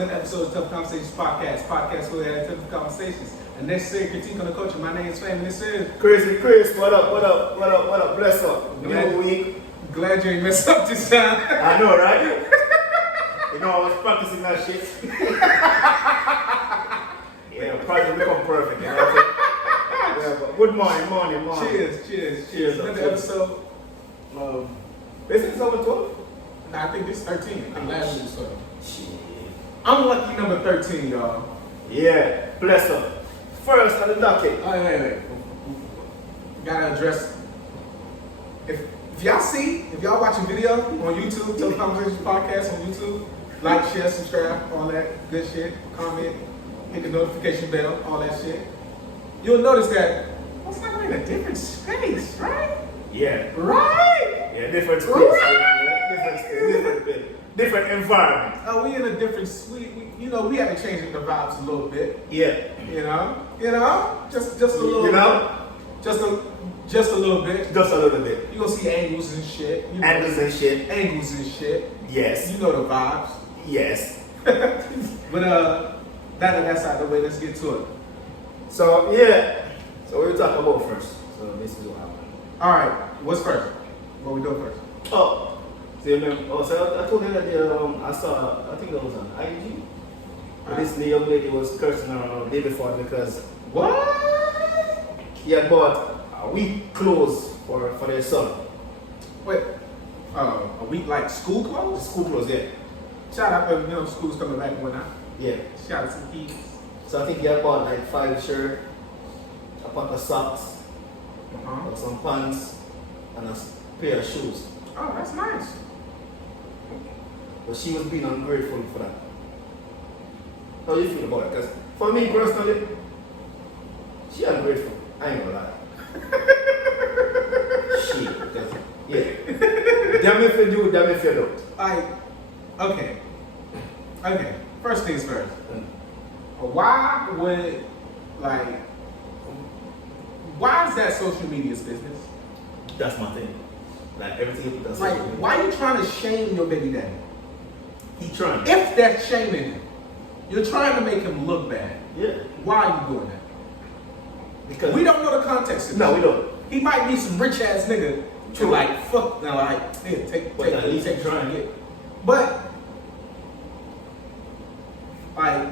another episode of Tuff Conversations podcast where we have tough conversations. A necessary critique on the culture. My name is Fam, and this is Crazy Chris. What up? Bless up. New week. Glad you ain't messed up this time. I know, right? You know, I was practicing that shit. Yeah, practice become perfect. You know what I'm saying? Yeah, but good morning. Cheers. Another episode. This is number 12? Nah, I think this is 13. I'm last week, so. I'm lucky number 13, y'all. Yeah, bless up. First on the docket. Oh, wait. Gotta address. If y'all watching video on YouTube, Tuff Conversations podcast on YouTube, like, share, subscribe, all that good shit, comment, hit the notification bell, all that shit. You'll notice that it's like we're in a different space, right? Yeah. Right? Yeah, different space. Right? Yeah, different environment. Oh, we in a different suite. We had to change the vibes a little bit. Yeah. Just a little. You know? Just a little bit. Just a little bit. You gonna see angles and shit. Angles and shit. Yes. You know the vibes. Yes. But that's out of the way. Let's get to it. So yeah. So what we talk about first? So this is what happened. All right. What's first? What we doing first? Oh. So I told you that I think it was on IG. This young lady was cursing her the day before because what? He had bought a week clothes for their son. Wait. A week like school clothes? School clothes, yeah. Shout out to schools coming back and whatnot. Yeah. Shout out to the kids. So I think he had bought like 5 shirts, a pack of socks, some pants, and a pair of shoes. Oh, that's nice. But she was being ungrateful for that. How do you feel about it? Because for me personally, she ungrateful. I ain't gonna lie. Shit. Yeah. Damn if you do, damn if you don't. Okay. First things first. Why is that social media's business? That's my thing. Like everything you put on social media. Why are you trying to shame your baby daddy? He trying. If that's shaming him, you're trying to make him look bad. Yeah. Why are you doing that? Because we don't know the context of no, this. we don't. He might be some rich ass nigga to like fuck now, like here, take trying it. But like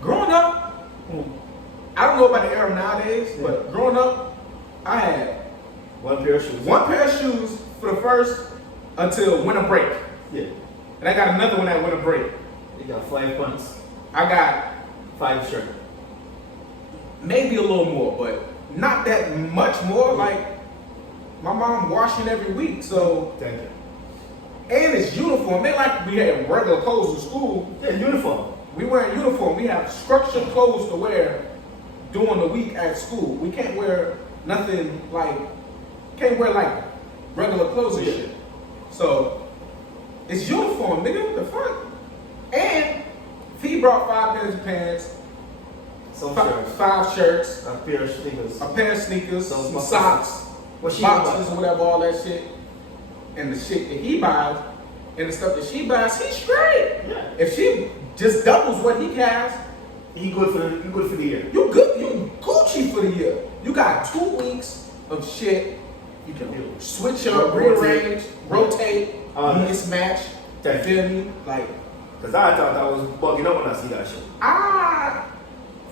growing up, I don't know about the era nowadays, but growing up, I had one pair of shoes. One pair of shoes for the first until winter break. Yeah. And I got another one at winter break. You got 5 pants. I got 5 shirts. Maybe a little more, but not that much more. Like my mom washing every week, so thank you. And it's uniform. They like we had regular clothes in school. Yeah, uniform. We wear uniform. We have structured clothes to wear during the week at school. We can't wear nothing like regular clothes and shit. So it's uniform, nigga. What the fuck? And he brought 5 pairs of pants. Five shirts, a pair of sneakers, some socks, boxes or whatever, all that shit. And the shit that he buys and the stuff that she buys, he's straight. Yeah. If she just doubles what he has, he good for the year. You Gucci for the year. You got 2 weeks of shit. You can switch up, rearrange, rotate, mismatch. You feel me? Like, cause I thought I was bugging up when I see that shit.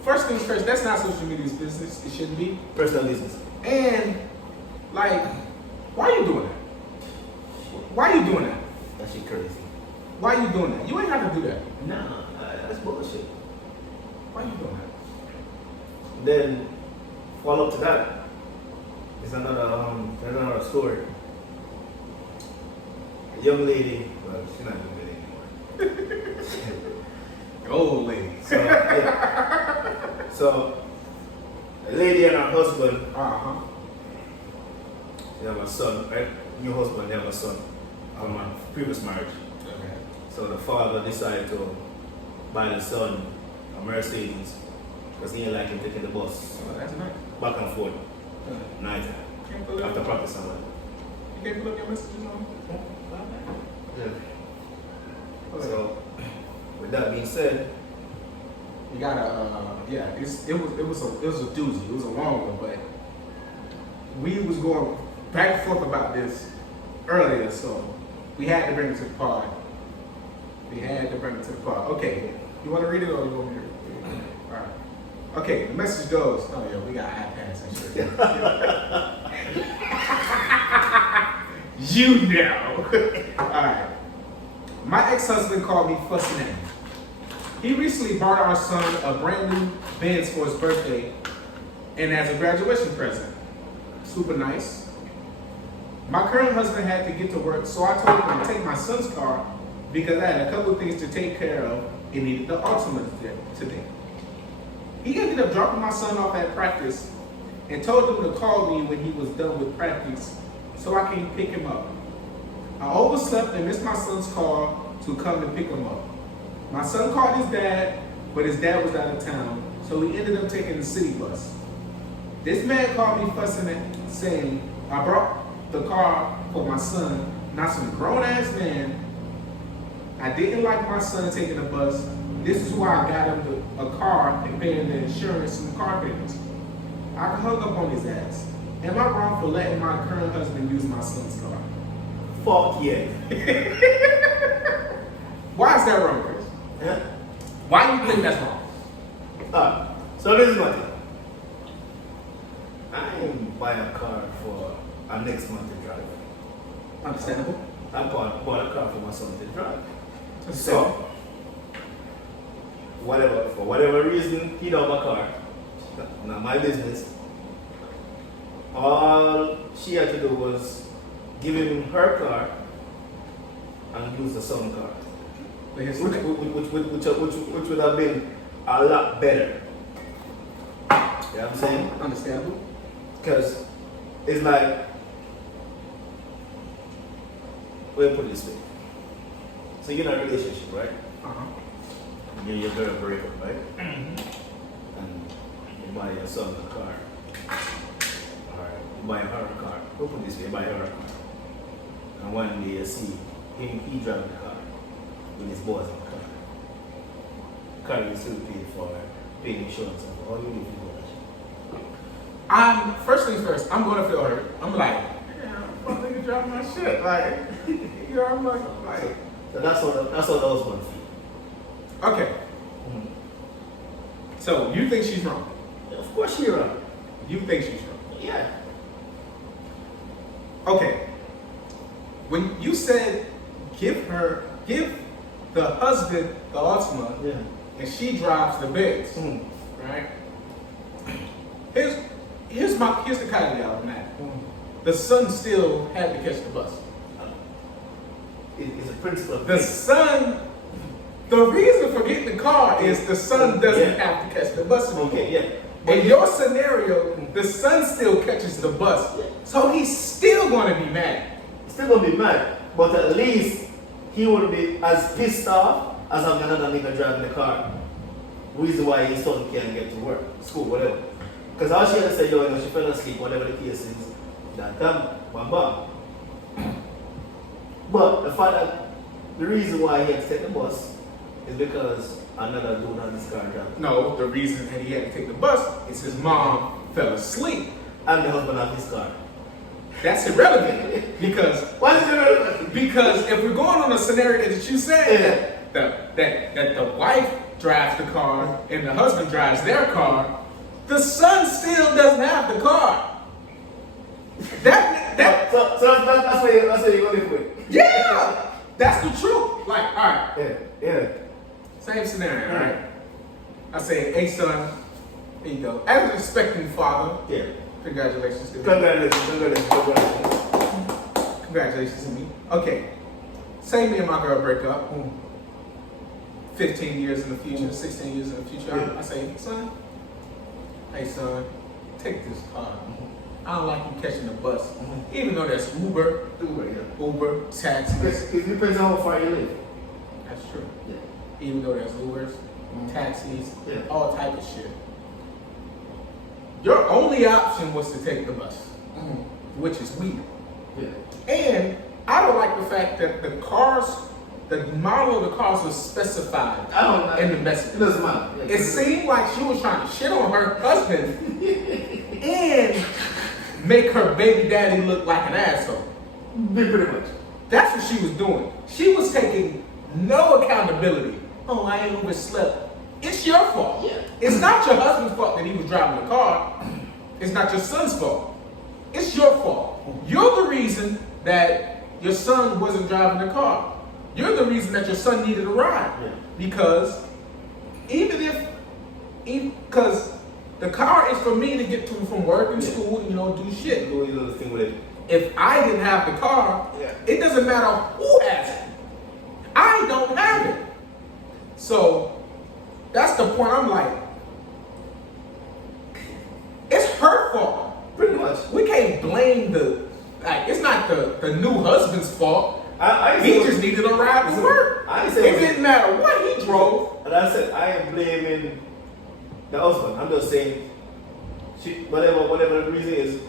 First things first, that's not social media's business. It shouldn't be. Personal business. And, like, why are you doing that? Why are you doing that? That shit crazy. Why are you doing that? You ain't have to do that. Nah, that's bullshit. Why are you doing that? Then, follow up to that, there's another story. A young lady, well, she's not a young lady anymore. Old lady. So, a lady and her husband, they have a son, right? New husband, they have a son from a previous marriage. Okay. So the father decided to buy the son a Mercedes because he didn't like him taking the bus. Oh, that's nice. Back and forth. Night after practice somewhere. You can't put up your messages on? Yeah. So With that being said, you gotta, yeah, it was a doozy. It was a long one, but we was going back and forth about this earlier, so we had to bring it to the pod. Okay, you want to read it or you want me to read it? All right. Okay, the message goes. Oh yeah, we got iPads and shit. You know. All right. My ex-husband called me fussing at him. He recently bought our son a brand new Benz for his birthday and as a graduation present. Super nice. My current husband had to get to work, so I told him to take my son's car because I had a couple of things to take care of and needed the ultimate today. He ended up dropping my son off at practice and told him to call me when he was done with practice so I can pick him up. I overslept and missed my son's call to come to pick him up. My son called his dad, but his dad was out of town, so he ended up taking the city bus. This man called me fussing and saying, I brought the car for my son, not some grown-ass man. I didn't like my son taking the bus. This is why I got him a car and paying the insurance and the car payments. I hung up on his ass. Am I wrong for letting my current husband use my son's car? fuck yeah. Why is that wrong, Chris? Yeah. Why do you think that's wrong? So this is my thing. I ain't buying a car for a next month to drive. Understandable. I bought a car for my son to drive. So, for whatever reason, he don't have a car. Not my business. All she had to do was give him her car and use the son car. Which would have been a lot better. You know what I'm saying? Understandable. Because it's like, we'll put it this way. So you're in a relationship, right? Uh-huh. You and your girl break up, right? Mm-hmm. And you buy your son a car. Alright, you buy her a car. We'll put it this way, you buy her a car. And one day you see he driving the car with his boys in the car. The car is still paid for, paying insurance and all you do for that. First things first, I'm going to feel hurt. I'm like, yeah, fuck nigga driving my shit. Like, you know, I'm like. So that's what those ones feel. Okay. Mm-hmm. So you think she's wrong? Of course you're right. You think she's wrong? Yeah. Okay. When you said give the husband the Altima, Yeah. and she drives the Benz, right? Here's the caveat on that. The son still had to catch the bus. It's a principle. The son, the reason for getting the car is the son doesn't have to catch the bus anymore. Okay, yeah. In your scenario, the son still catches the bus, so he's still going to be mad. Still gonna be mad, but at least he would be as pissed off as having another nigga driving the car. Reason why his son can't get to work, school, whatever. Because all she had to say, yo, she fell asleep, whatever the case is, that bam, bam. But the fact that the reason why he had to take the bus is because another dude on this car driving. No, the reason that he had to take the bus is his mom fell asleep. And the husband of his car. That's irrelevant because Why is it irrelevant? Because if we're going on a scenario that you said that the wife drives the car and the husband drives their car, the son still doesn't have the car. So that's where you're going with. Yeah, that's the truth. Like, all right, Yeah. same scenario, all right? I say, hey son, here you go. As an expecting father, Yeah. congratulations to me. Congratulations to me. Okay, say me and my girl break up. 15 years in the future, 16 years in the future. Yeah. I say, son, hey son, take this car. I don't like you catching the bus. Even though there's Uber, taxis. It depends on how far you live. That's true. Yeah. Even though there's Ubers, taxis, all type of shit. Your only option was to take the bus, which is weird. Yeah. And I don't like the fact that the car's the model of the cars was specified in the message. It doesn't matter. It seemed like she was trying to shit on her husband and make her baby daddy look like an asshole. Pretty much. That's what she was doing. She was taking no accountability. Oh, I ain't overslept. It's your fault. Yeah. It's not your husband's fault that he was driving the car. It's not your son's fault. It's your fault. You're the reason that your son wasn't driving the car. You're the reason that your son needed a ride. Yeah. Because because the car is for me to get to from work and school, you know, do shit. Do a little thing with it. If I didn't have the car, it doesn't matter who has it. I don't have it. So that's the point. I'm like, it's her fault. Pretty much. We can't blame it's not the new husband's fault. He just needed a ride to work. It didn't matter what he drove. And I said, I am blaming the husband. I'm just saying, whatever the reason is,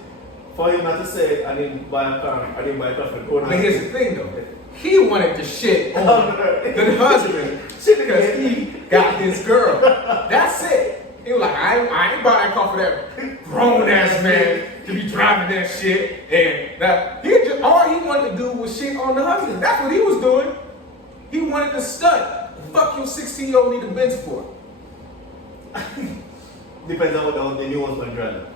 for him not to say, I didn't buy a car for the But here's the thing though. He wanted to shit on the husband because he got his girl. That's it. He was like, I ain't buy that car for that grown ass man to be driving that shit. And that all he wanted to do was shit on the husband. That's what he was doing. He wanted to stunt. Fuck your 16-year-old need a Benz for. Depends on what the new husband driving.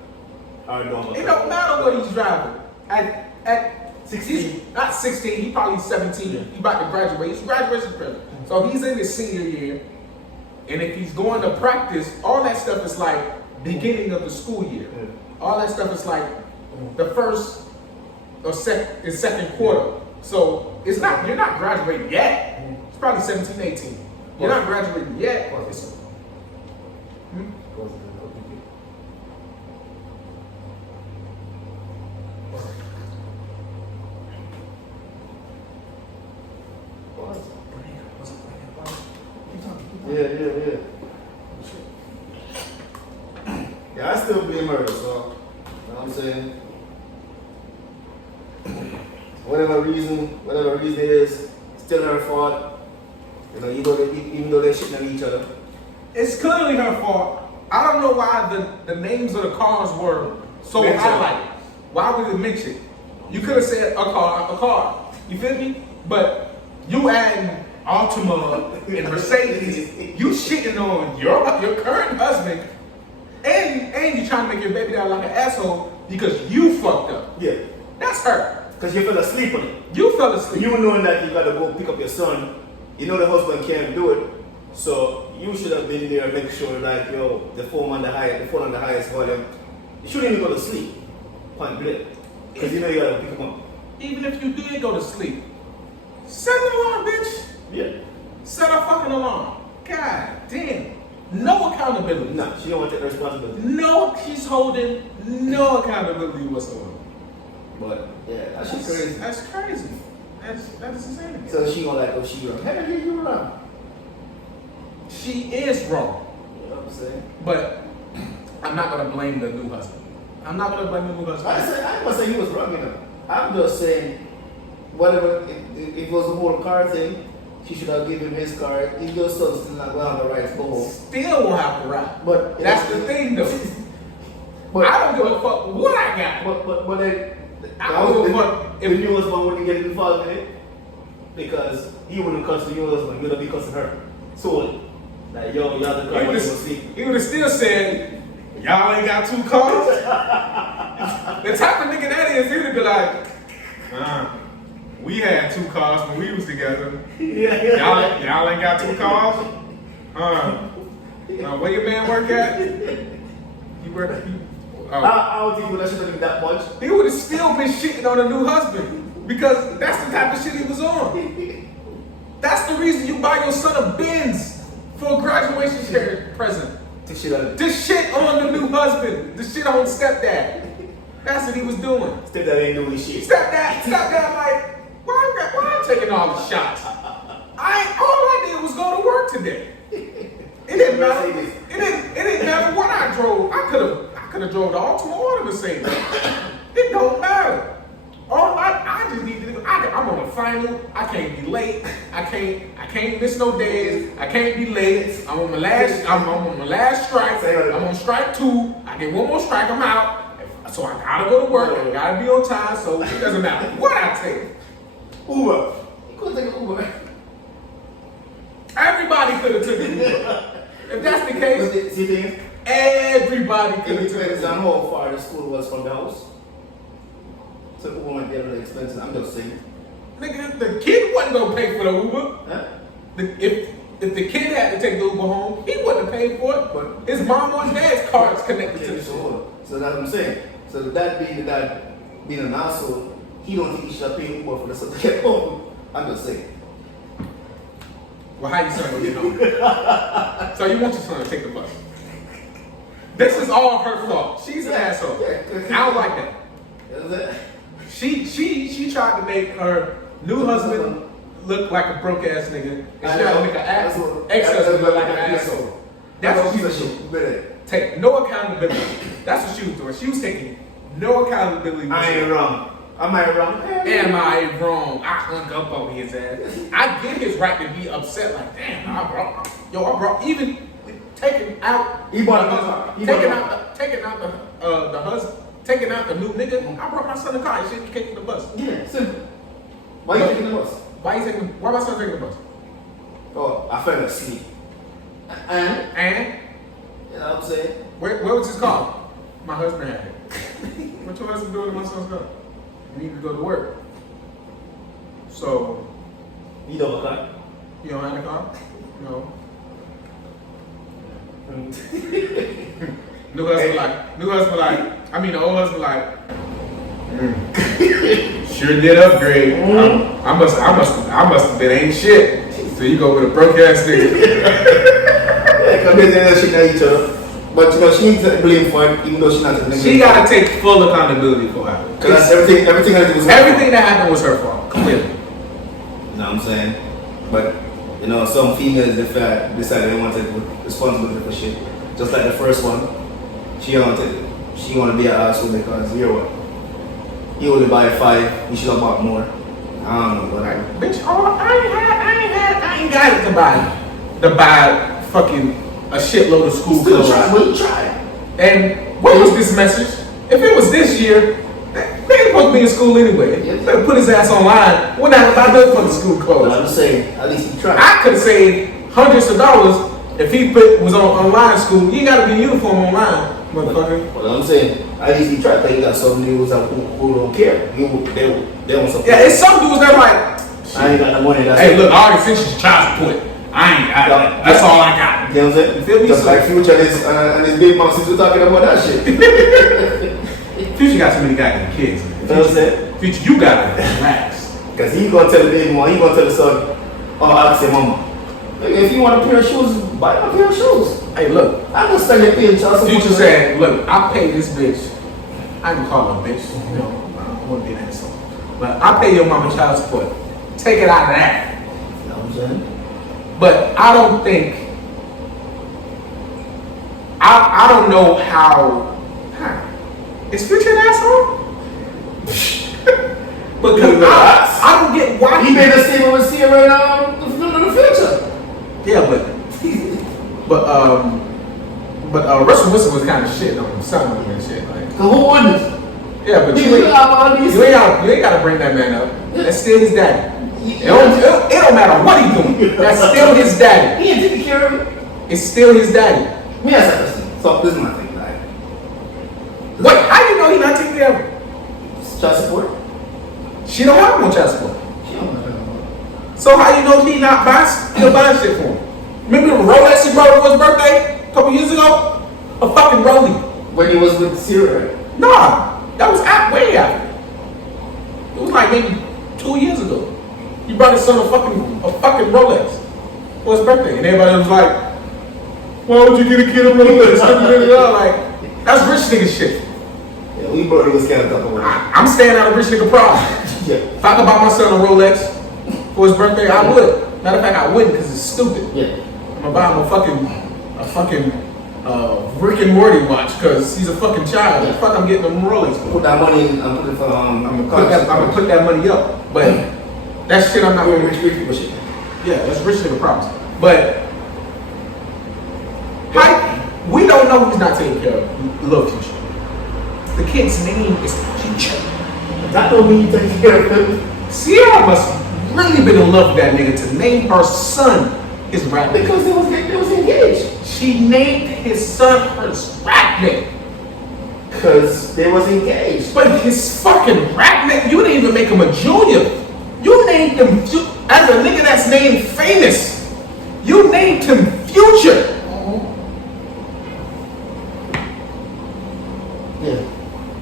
It don't matter what he's driving. At 16, not 16, he probably 17. Yeah. He about to graduate. He's graduation present. So he's in his senior year. And if he's going to practice, all that stuff is like beginning of the school year. Yeah. All that stuff is like the first or second quarter. So it's not, you're not graduating yet. It's probably 17, 18. You're not graduating yet. Yeah. Yeah, I still blame her, so, you know what I'm saying? Whatever reason it is, still her fault. You know, even though they're shitting on each other. It's clearly her fault. I don't know why the names of the cars were so highlighted. Why would it mention? You could have said a car. You feel me? But you adding Altima and Mercedes, you shitting on your current husband, and you trying to make your baby out like an asshole because you fucked up. Yeah. That's her. Because you fell asleep on it. You fell asleep. You knowing that you gotta go pick up your son, you know the husband can't do it, so you should have been there and make sure that the phone on the highest volume. You shouldn't even go to sleep. Point blank. Because you know you gotta pick him up. Even if you did go to sleep, set an alarm, bitch. Yeah. Set a fucking alarm. God damn. No accountability. No, she don't want to take responsibility. No, she's holding no accountability whatsoever. But yeah, that's just crazy. That's crazy. That's insane. So she gonna like, she wrong. Hey, you wrong. She is wrong. You know what I'm saying? But I'm not gonna blame the new husband. I'm not gonna blame the new husband. I ain't gonna say he was wrong, you know. I'm just saying, whatever, if it was a whole car thing, she should have given him his car. If your son's still not going to have the right to go home. Still won't have to ride. But that's the thing, though. But I don't give a fuck what I got. But then, I don't give a fuck if the new husband wouldn't get involved in it, because he wouldn't cuss the new husband, he would be cussing her. So, like, yo, y'all the car, you sleep. He would have still said, y'all ain't got two cars? The type of nigga that is, he would have been like, we had two cars when we was together. Y'all ain't got two cars? Where your man work at? He work at... I don't think that should have been that much. He would have still been shitting on a new husband because that's the type of shit he was on. That's the reason you buy your son a Benz for a graduation present. To shit on the new husband. To shit on stepdad. That's what he was doing. Stepdad ain't doing shit. Stepdad like, why I'm taking all the shots? All I did was go to work today. It didn't matter. It didn't matter what I drove. I could have drove the Altima or the Mercedes. It don't matter. I just need to. I'm on a final. I can't be late. I can't miss no days. I can't be late. I'm on my last strike. I'm on strike 2. I get one more strike, I'm out. So I gotta go to work. I gotta be on time. So it doesn't matter what I take. Uber. You couldn't take an Uber. Everybody could have taken an Uber. If that's the case, see things? Everybody could have It depends on how far the school was from the house. So Uber might be a little expensive. I'm just saying. Nigga, the kid wasn't gonna pay for the Uber. Huh? If the kid had to take the Uber home, he wouldn't have paid for it. But his mom or his dad's card's connected to the shit. So that's what I'm saying. So the dad being an asshole, he don't think he should have paid Uber for the son to get home. I'm just saying. Well, how your son gonna get home? So you want your son to take the bus? This is all her fault. She's an asshole. Yeah. I don't like that. That's it. She tried to make her new husband look like a broke ass nigga, and she tried to make her ex-husband look like an asshole. That's what she was doing. Take no accountability. That's what she was doing. She was taking no accountability. I ain't wrong. Am I wrong? Am I wrong? I hung up on his ass. I get his right to be upset. Like, damn, I brought even taking out. He bought a car. Taking out the husband. Taking out the new nigga. I brought my son a car. He shouldn't take the bus. Yeah, simple. Why you taking the bus? Why my son taking the bus? Oh, I fell asleep. And? You know what I'm saying? Where was his car? My husband had it. What your husband doing in my son's car? We need to go to work. So. You don't have a car? You don't have a car? No. The old husband like, sure did upgrade. I must have been ain't shit. So you go with a broke ass nigga. Yeah, because they're shit at each other. But you know, she needs to blame for it, even though she's not. She gotta take full accountability for it. Because everything that happened was her fault, clearly. You know what I'm saying? But you know, some females decided they want to take responsibility for shit. Just like the first one, she want to be an asshole because you're what? You only buy 5, you should have bought more. I don't know, but bitch, I ain't got it to buy fucking a shitload of school clothes. But you try. And what was this message? If it was this year, they ain't supposed to be in school anyway. He better put his ass online. What not about no fucking school clothes? I'm just saying, at least he tried. I could have saved hundreds of dollars if he was on online school. You gotta be in uniform online, motherfucker. Well, I'm saying, at least he tried. Because he got some dudes who don't care. They want something. Yeah, it's some dudes that are like, I ain't got the money. Hey, look, I already sent you child support. That's all I got. You know what I'm saying? You feel me? Just like Future and his big mom since we're talking about that shit. Future got too many goddamn kids. Man. You know what I'm saying? Future, you gotta relax. Because he gonna tell the baby mom, he gonna tell the son, oh, I'll say mama. If you want a pair of shoes, buy a pair of shoes. Hey, look. I'm gonna spend your paying child support. Future said, look, I'll pay this bitch. I can call her a bitch. You know, I wouldn't be an asshole. But I'll pay your mama child support. Take it out of that. You know what I'm saying? But I don't think, I don't know how, is Future an asshole? Because I don't get why he made a statement with Sia right now in the Future. Yeah, but Russell Wilson was kind of shit on son and shit. Like, who wouldn't? Yeah, but you ain't gotta bring that man up. That's still his daddy. It don't matter what he's doing. That's still his daddy. He ain't taking care of it. It's still his daddy. Me as a person. So this is my thing, like. What? How you know he not taking care of it? Child support? She don't have no child support. She don't have no. So how you know he not buying shit for him? Remember the Rolex he brought for his birthday a couple years ago? A fucking Rolex. When he was with Sierra? Nah, that was way after. It was like maybe 2 years ago. He brought his son a fucking Rolex for his birthday, and everybody was like, "Why would you get a kid a Rolex?" Like, that's rich nigga shit. Yeah, we brought his kind of talk about. I'm staying out of rich nigga pride. Yeah. If I could buy my son a Rolex for his birthday, I would. Matter of fact, I wouldn't because it's stupid. Yeah. I'm gonna buy him a fucking Rick and Morty watch because he's a fucking child. Yeah. The fuck I'm getting him a Rolex for? Put that money in. I'm put it for I'm gonna put that money up, but That shit I'm not We're gonna rich people shit. Yeah, that's rich nigga problems. But we don't know he's not taking care of Lil Future. The kid's name is Future. That don't mean you take care of him. Sierra must really been in love with that nigga to name her son his rap name. Because they was engaged. She named his son her rap name. Because they was engaged. But his fucking rap name, you didn't even make him a junior. You named him, as a nigga that's named Famous, you named him Future. Yeah.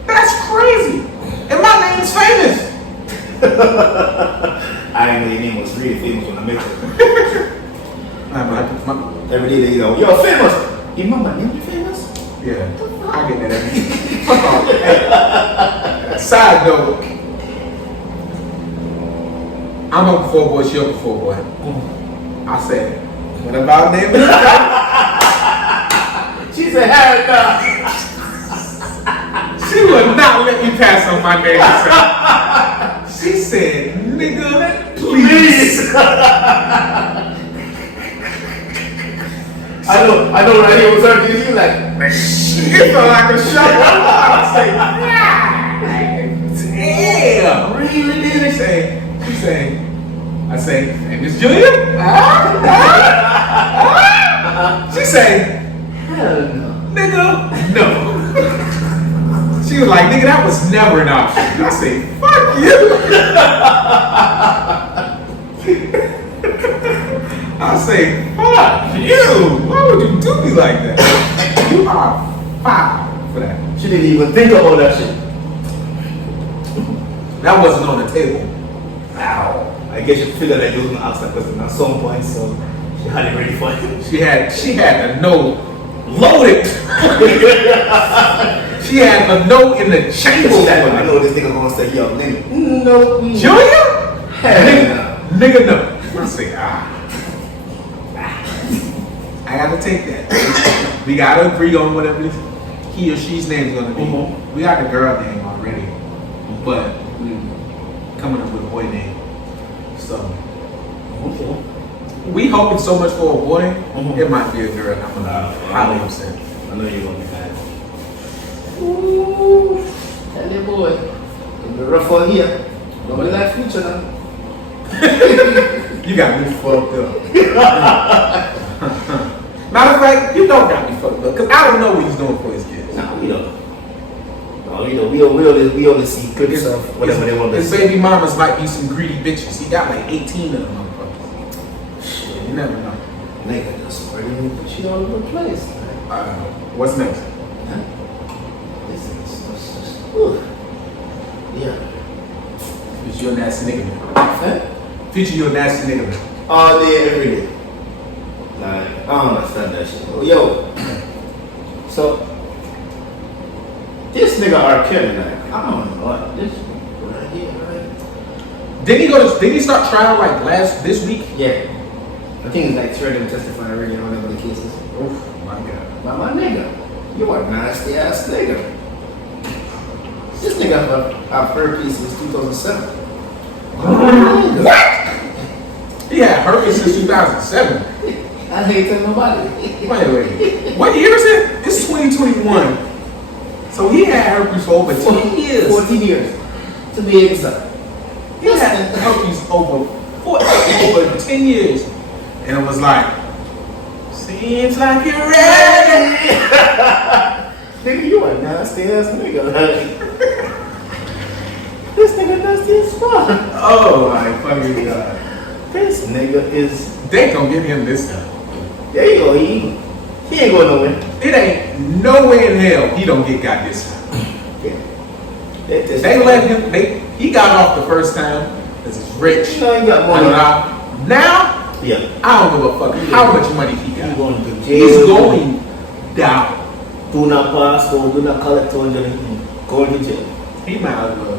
That's crazy. And my name's Famous. I didn't know your name was really famous when I met you. Every day they go, yo, famous. Your mama named you famous? Yeah, I get that every day. Fuck off. Hey, side note, I'm a before boy, she a before boy. I said, what about name? She said, Harry, no. She would not let me pass on my name. She said, nigga, please. I know right here was her, you like, it felt like a show. I say, damn. Really, did she say, I say, hey, Miss Julia? She say, hell no. nigga, no. She was like, nigga, that was never an option. I say, fuck you. I say, fuck you. Why would you do me like that? You are foul for that. She didn't even think about that shit. That wasn't on the table. Wow. I guess you figured that you was gonna ask that question at some point, so she had it ready for you. She had a no loaded. She had a no in the chamber. I know this nigga gonna say, yo, nigga. No. Julia? Hell Nigga, no. I say, I gotta take that. We gotta agree on whatever he or she's name is gonna be. Mm-hmm. We got the girl name already, but we coming up with a boy name. So we hoping so much for a boy. Mm-hmm. It might be a girl. I'm gonna highly upset. I know you're gonna be mad. Ooh, that little boy. Gonna be rough on here. Gonna be like Future now. You got me fucked up. Matter of fact, you don't got me fucked up because I don't know what he's doing for his kids. Nah, we don't. No, we only see good stuff, whatever they want to His see. baby mamas might be some greedy bitches. He got like 18 of them motherfuckers. Shit, you never know. Nigga, that's where you put you all over the place. What's next? This is yeah. Future, you a nasty nigga. Huh? Future, you a nasty nigga. All day, every day. Like, I don't understand that shit. Yo, so this nigga R. Kelly, like, I don't know what this right here, right? Did he start trial like this week? Yeah. I think it's like threatening to testify already on whatever the case is. Oof, my God. But my nigga, you are a nasty ass nigga. This nigga have herpes since 2007. What? He had herpes since 2007. I hate telling nobody. Wait. What year is it? It's 2021. So he had herpes for over 10 years. 14 years. To be exact. He had herpes over 10 years. And it was like, seems like you're ready. Nigga, you a nasty ass nigga. This nigga nasty as fuck. Oh my fucking God. This nigga is. They gonna give him this time. There you go. He ain't going nowhere. It ain't no way in hell he don't get got this time. Yeah. They let him. He got off the first time because he's rich. You know he got money. Now, yeah. I don't give a fuck how much money he got. He's going to jail. He's going down. Do not pass or do not collect on anything. Going to jail. He might as well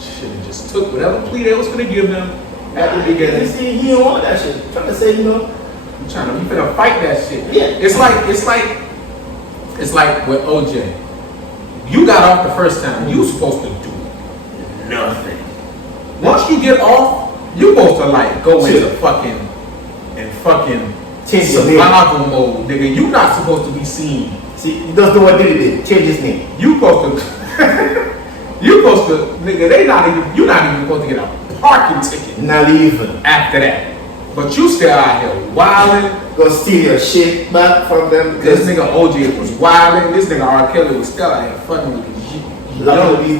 should have just took whatever plea they was gonna give him at the beginning. See, he don't want that shit. Trying to say, you know. You finna fight that shit. Yeah. It's like with OJ. You got off the first time. You was supposed to do nothing. Once you get off, You supposed to like go into fucking change his name. survival mode, nigga. You not supposed to be seen. See, he doesn't know what Diddy did. Change his name. You supposed to, nigga. You're not even supposed to get a parking ticket. Not even. After that, but you still out here wilding. Go steal your shit back from them. This nigga OJ was wilding. This nigga R. Kelly was still out here fucking with these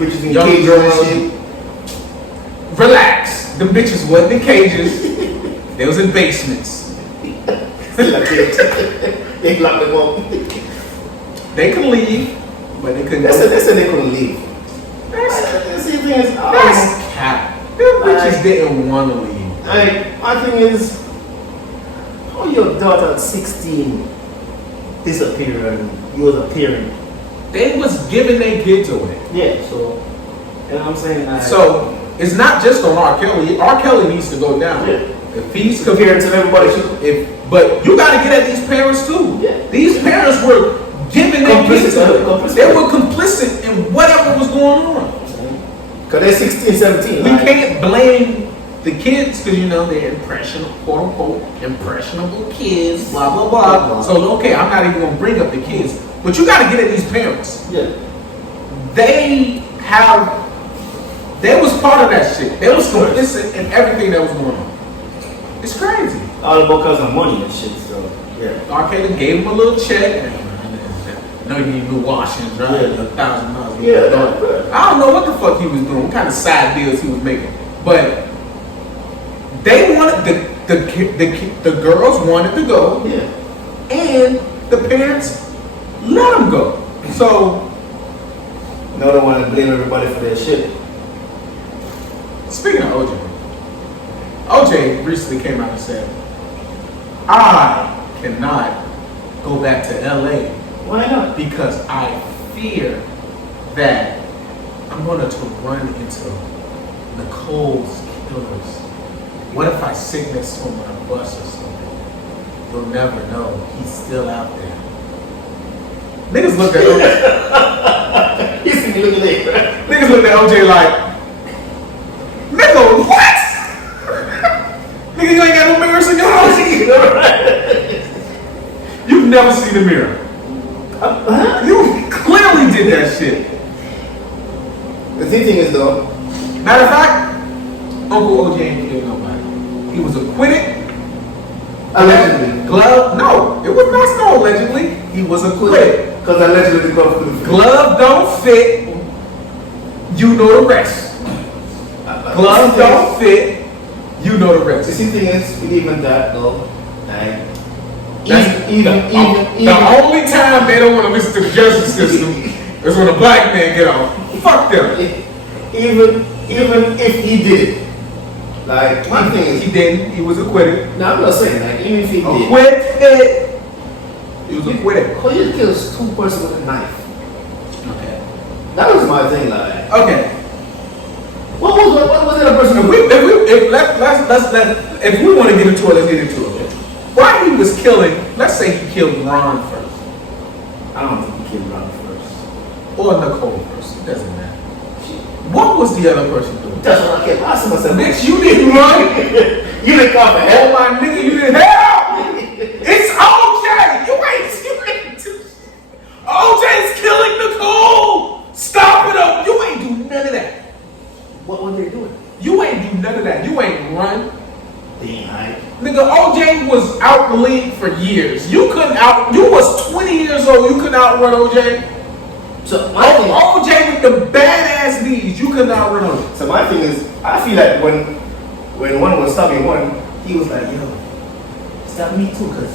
bitches in young cages girls. and shit. Relax. Them bitches wasn't in cages. They was in basements. Still a cage. They locked them up. They could leave, but they couldn't. They said they couldn't leave. That's cap. Them bitches didn't want to leave. My thing is, how your daughter at 16 disappeared and you was appearing? They was giving their kids away. Yeah, so, you know what I'm saying? So, it's not just on R. Kelly. R. Kelly needs to go down. Yeah. If he's compared to everybody, but you got to get at these parents too. Yeah. These parents were giving their kids away. They were complicit in whatever was going on. Because they're 16, 17. We can't blame the kids because, you know, they're impressionable, quote unquote, impressionable kids, blah, blah, blah. So, okay, I'm not even going to bring up the kids. But you got to get at these parents. Yeah. They was part of that shit. They was complicit in everything that was going on. It's crazy. All about because of money and shit, so, yeah. R. Kelly gave him a little check. No, you need to wash and dry $1,000. Yeah. I don't know what the fuck he was doing, what kind of side deals he was making. But they wanted, the girls wanted to go. Yeah. And the parents let them go. So, no, they want to blame everybody for their shit. Speaking of OJ recently came out and said, I cannot go back to LA. Why not? Because I fear that I'm going to run into Nicole's killers. What if I sit next to him on a bus or something? You'll never know. He's still out there. Niggas looked at OJ. Niggas looked at OJ like, nigga, what? Nigga, you ain't got no mirrors in your house? You've never seen a mirror. You clearly did that shit. The thing is though, matter of fact, Uncle OJ ain't killed nobody. He was acquitted. Allegedly. Glove? No, it was not so allegedly. He was acquitted. Because allegedly the glove don't fit. You know the rest. Glove don't fit. You know the rest. The thing is, even that though, like, the only time they don't want to listen to the justice system is when a black man get off. Fuck them. Even if he did it, like my thing is, he didn't. He was acquitted. No, I'm not saying like even if he did. Acquitted. He was acquitted. How you kills two persons with a knife? Okay. That was my thing, like. Okay. What was the other person? If we want to get into it, let's get into it. Why he was killing? Let's say he killed Ron first. I don't think he killed Ron first. Or Nicole first. It doesn't matter. What was the other person doing? That's what I kept asking myself. Bitch, you didn't run. You didn't call for help. Oh my nigga, you didn't help. It's OJ. You ain't. OJ's killing Nicole. Stop it up. You ain't do none of that. What were they doing? You ain't do none of that. You ain't run. Damn. Nigga, OJ was out the league for years. You was 20 years old. You couldn't outrun OJ. So my thing, OJ with the badass knees, you couldn't outrun him. So my thing is, I feel like when one was stopping one, he was like, yo, stop me too, cause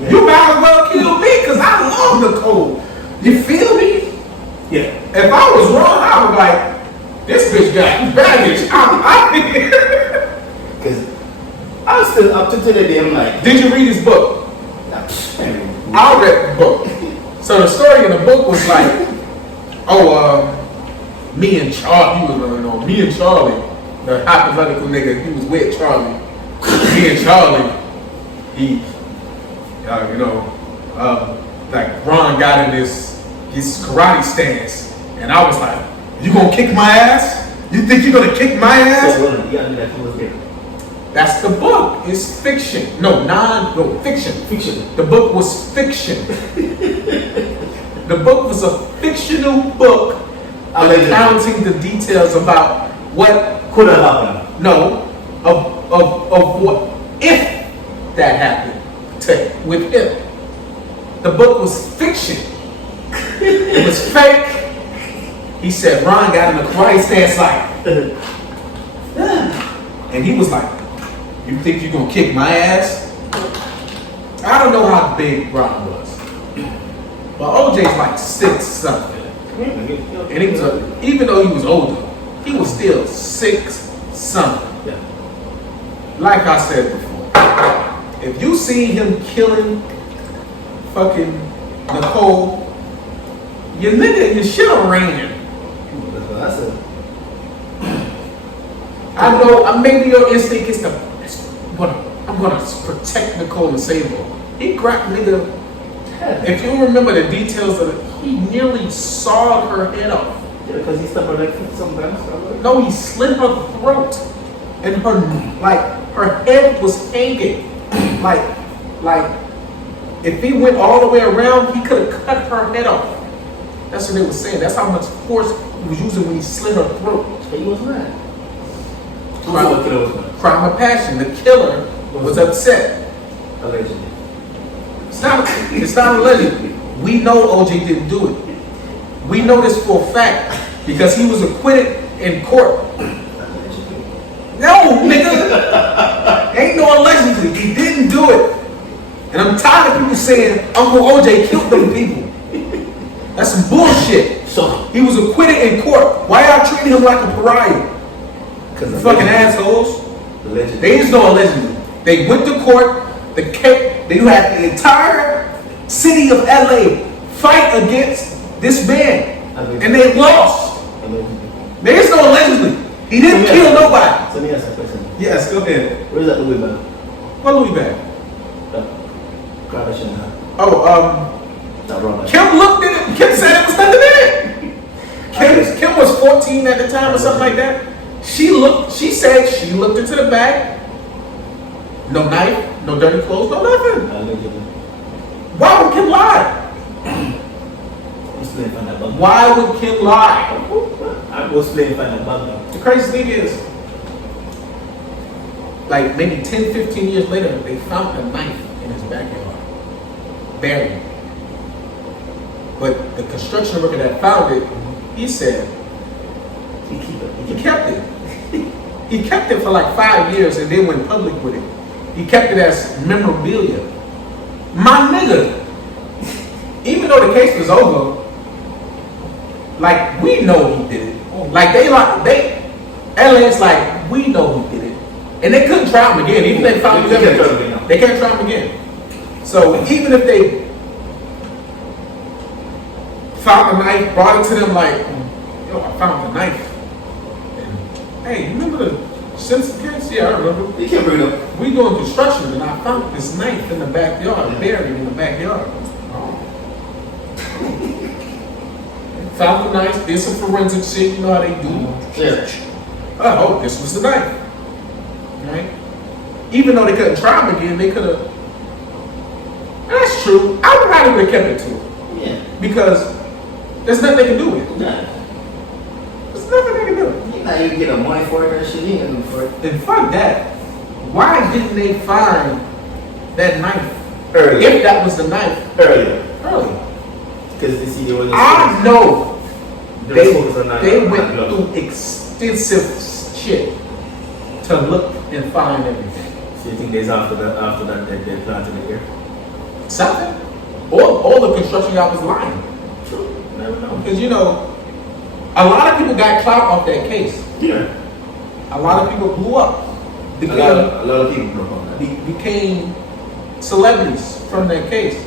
you might as well kill me, cause I love Nicole. You feel me? Yeah. If I was wrong, I was like, this bitch got baggage. I'm out here. Cause I was still up to today, I'm like, did you read his book? I read the book. So the story in the book was like, me and Charlie, me and Charlie, the hypothetical nigga, he was with Charlie. Me and Charlie, like Ron got in his karate stance, and I was like, you gonna kick my ass? You think you're gonna kick my ass? Yeah, that he was there. That's the book. It's fiction. No, fiction. Fiction. The book was fiction. The book was a fictional book recounting the details about what could have happened. No, of what if that happened with him. The book was fiction. It was fake. He said Ron got in the karate stance like, and he was like, "You think you're gonna kick my ass?" I don't know how big Ron was, but OJ's like 6 something, and he was even though he was older, he was still 6 something. Yeah. Like I said before, if you see him killing fucking Nicole, you should have ran. That's what I said. I know, maybe your instinct is I'm gonna protect Nicole and save her. He grabbed nigga. If you remember the details of it, he nearly sawed her head off. Yeah, because he stepped on that foot sometimes. No, he slit her throat, and her head was hanging, like if he went all the way around, he could have cut her head off. That's what they were saying. That's how much force he was using when he slit her throat. But he was mad. Crime of passion. The killer was upset. Allegedly. It's not alleged. We know OJ didn't do it. We know this for a fact because he was acquitted in court. No, nigga. Ain't no allegedly. He didn't do it. And I'm tired of people saying Uncle OJ killed them people. That's some bullshit. So he was acquitted in court. Why y'all treating him like a pariah? Because the fucking assholes. Allegedly. They just know allegedly. They went to court. They had the entire city of LA fight against this man. And they lost. There is no allegedly. He didn't kill nobody. So let me ask a question. Yes, go ahead. Where's that Louis bag? What Louis bag? Kim looked at it. Kim said it was nothing in it. Kim was 14 at the time or something like that. She said she looked into the bag. No knife, no dirty clothes, no nothing. Why would Kim lie? Why would Kim lie? I was playing Final Battle. The crazy thing is, like maybe 10, 15 years later, they found a knife in his backyard. Buried. But the construction worker that found it, he said he kept it. He kept it for like 5 years and then went public with it. He kept it as memorabilia. My nigga, even though the case was over, like we know he did it. Like LA's like we know he did it, and they couldn't try him again. Even if they found evidence, they can't try him again. So even if they found the knife, brought it to them like, yo, I found the knife. And, hey, remember the Simpson case? Yeah, I remember. You can't bring it up. We doing construction and I found this knife in the backyard, buried in the backyard. Found the knife, did some forensic shit, you know how they do. Yeah. Oh, this was the knife. Right? Even though they couldn't try him again, they could have. That's true. I would probably would have kept it to him. Yeah. Because there's nothing they can do with it. Nah. There's nothing they can do. Now you get a money for it, that shit ain't for it. And fuck that. Why didn't they find that knife? Earlier. If that was the knife. Earlier. Because they see they were. I know they went through extensive shit to look and find everything. So you think days after that they planted it here? Something. All the construction guy was lying. True. Never know. Because you know, a lot of people got clout off that case. Yeah. A lot of people blew up. A lot of people blew up. Became celebrities from that case.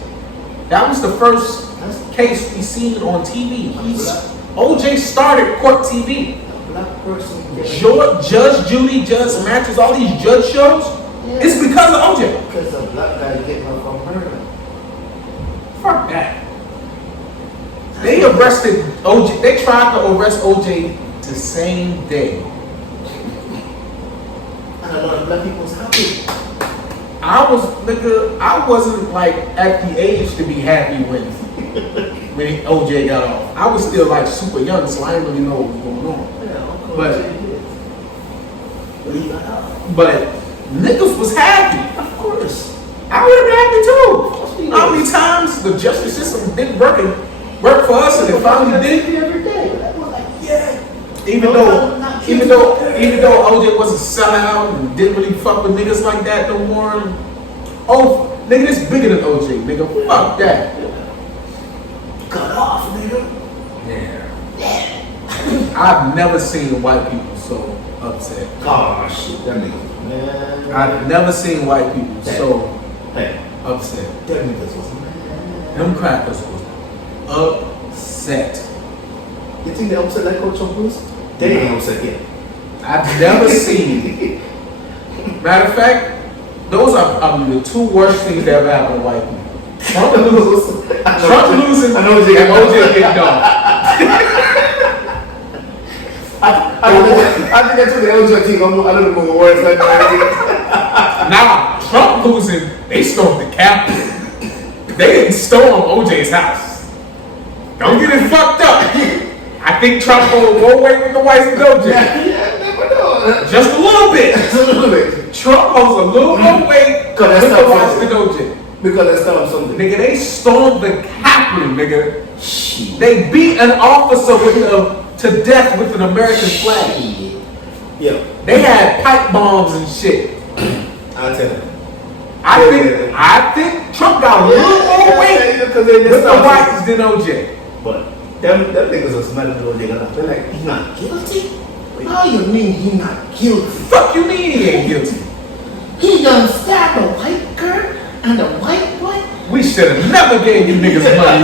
That was the first case we seen on TV. OJ started court TV. Black person. Judge Judy, Judge Matthews, all these judge shows. Yeah. It's because of OJ. Because a black guy getting up from murder. Fuck that. They arrested OJ. They tried to arrest OJ the same day. And a lot of black people's happy. I wasn't like at the age to be happy when OJ got off. I was still like super young, so I didn't really know what was going on. Yeah, But niggas was happy. of course. I would have been happy too. How many times the justice system didn't work for us, and it finally did? Every day. That was like, yeah. Even though OJ was a sellout and didn't really fuck with niggas like that no more. Oh, nigga, this bigger than OJ, nigga. Fuck that. Cut off, nigga. Yeah. I've never seen white people so upset. Oh shit, that nigga. Man. I've never seen white people so upset. That niggas was mad. Them crackers was upset. You think they upset like Coach Bruce? They ain't upset yet. I've never seen. Matter of fact, those are the two worst things that ever happened to white people. Trump losing I know and OJ getting gone. I think that's what the LJ team. I don't know the words like that. Nah, Trump losing, they stormed the Capitol. They didn't storm OJ's house. Don't get it fucked up. I think Trump will go away with the whites and OJ. Yeah, never know. Just a little bit. Just a little bit. Trump goes a little more weight with the whites and OJ. Because they stormed something. Nigga, they stormed the Capitol, nigga. Shit. They beat an officer to death with an American flag. Yeah. They had pipe bombs and shit. I'll tell you. I think Trump got a little more weight with the whites than OJ. But them niggas are smelling OJ. They're like, he's not guilty? How you mean he's not guilty? Fuck you mean he ain't guilty? He done stabbed a white girl and a white boy? We should have never gave you niggas money.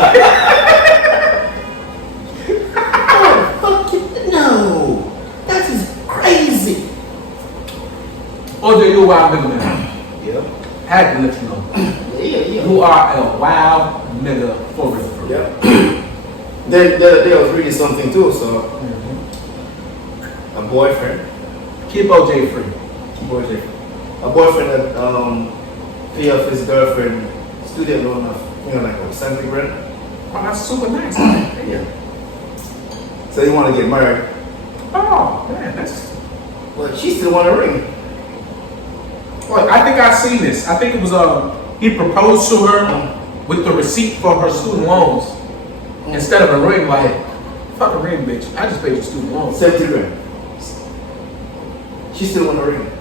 Oh, fuck you. No. That is crazy. OJ, you a wild nigga, man. Yep. Had to let you know. Yeah. You are a wild nigga for real. Yep. There was really something too, so a boyfriend. Keep OJ free. A boyfriend that pay off his girlfriend student loan of like $70,000. Oh, that's super nice. Yeah. So he want to get married. Oh, man, that's. Well, she still want a ring. Well, I think I've seen this. I think it was he proposed to her with the receipt for her student loans instead of a ring. Like, fuck a ring, bitch. I just paid your student loans. $70,000. She still want a ring.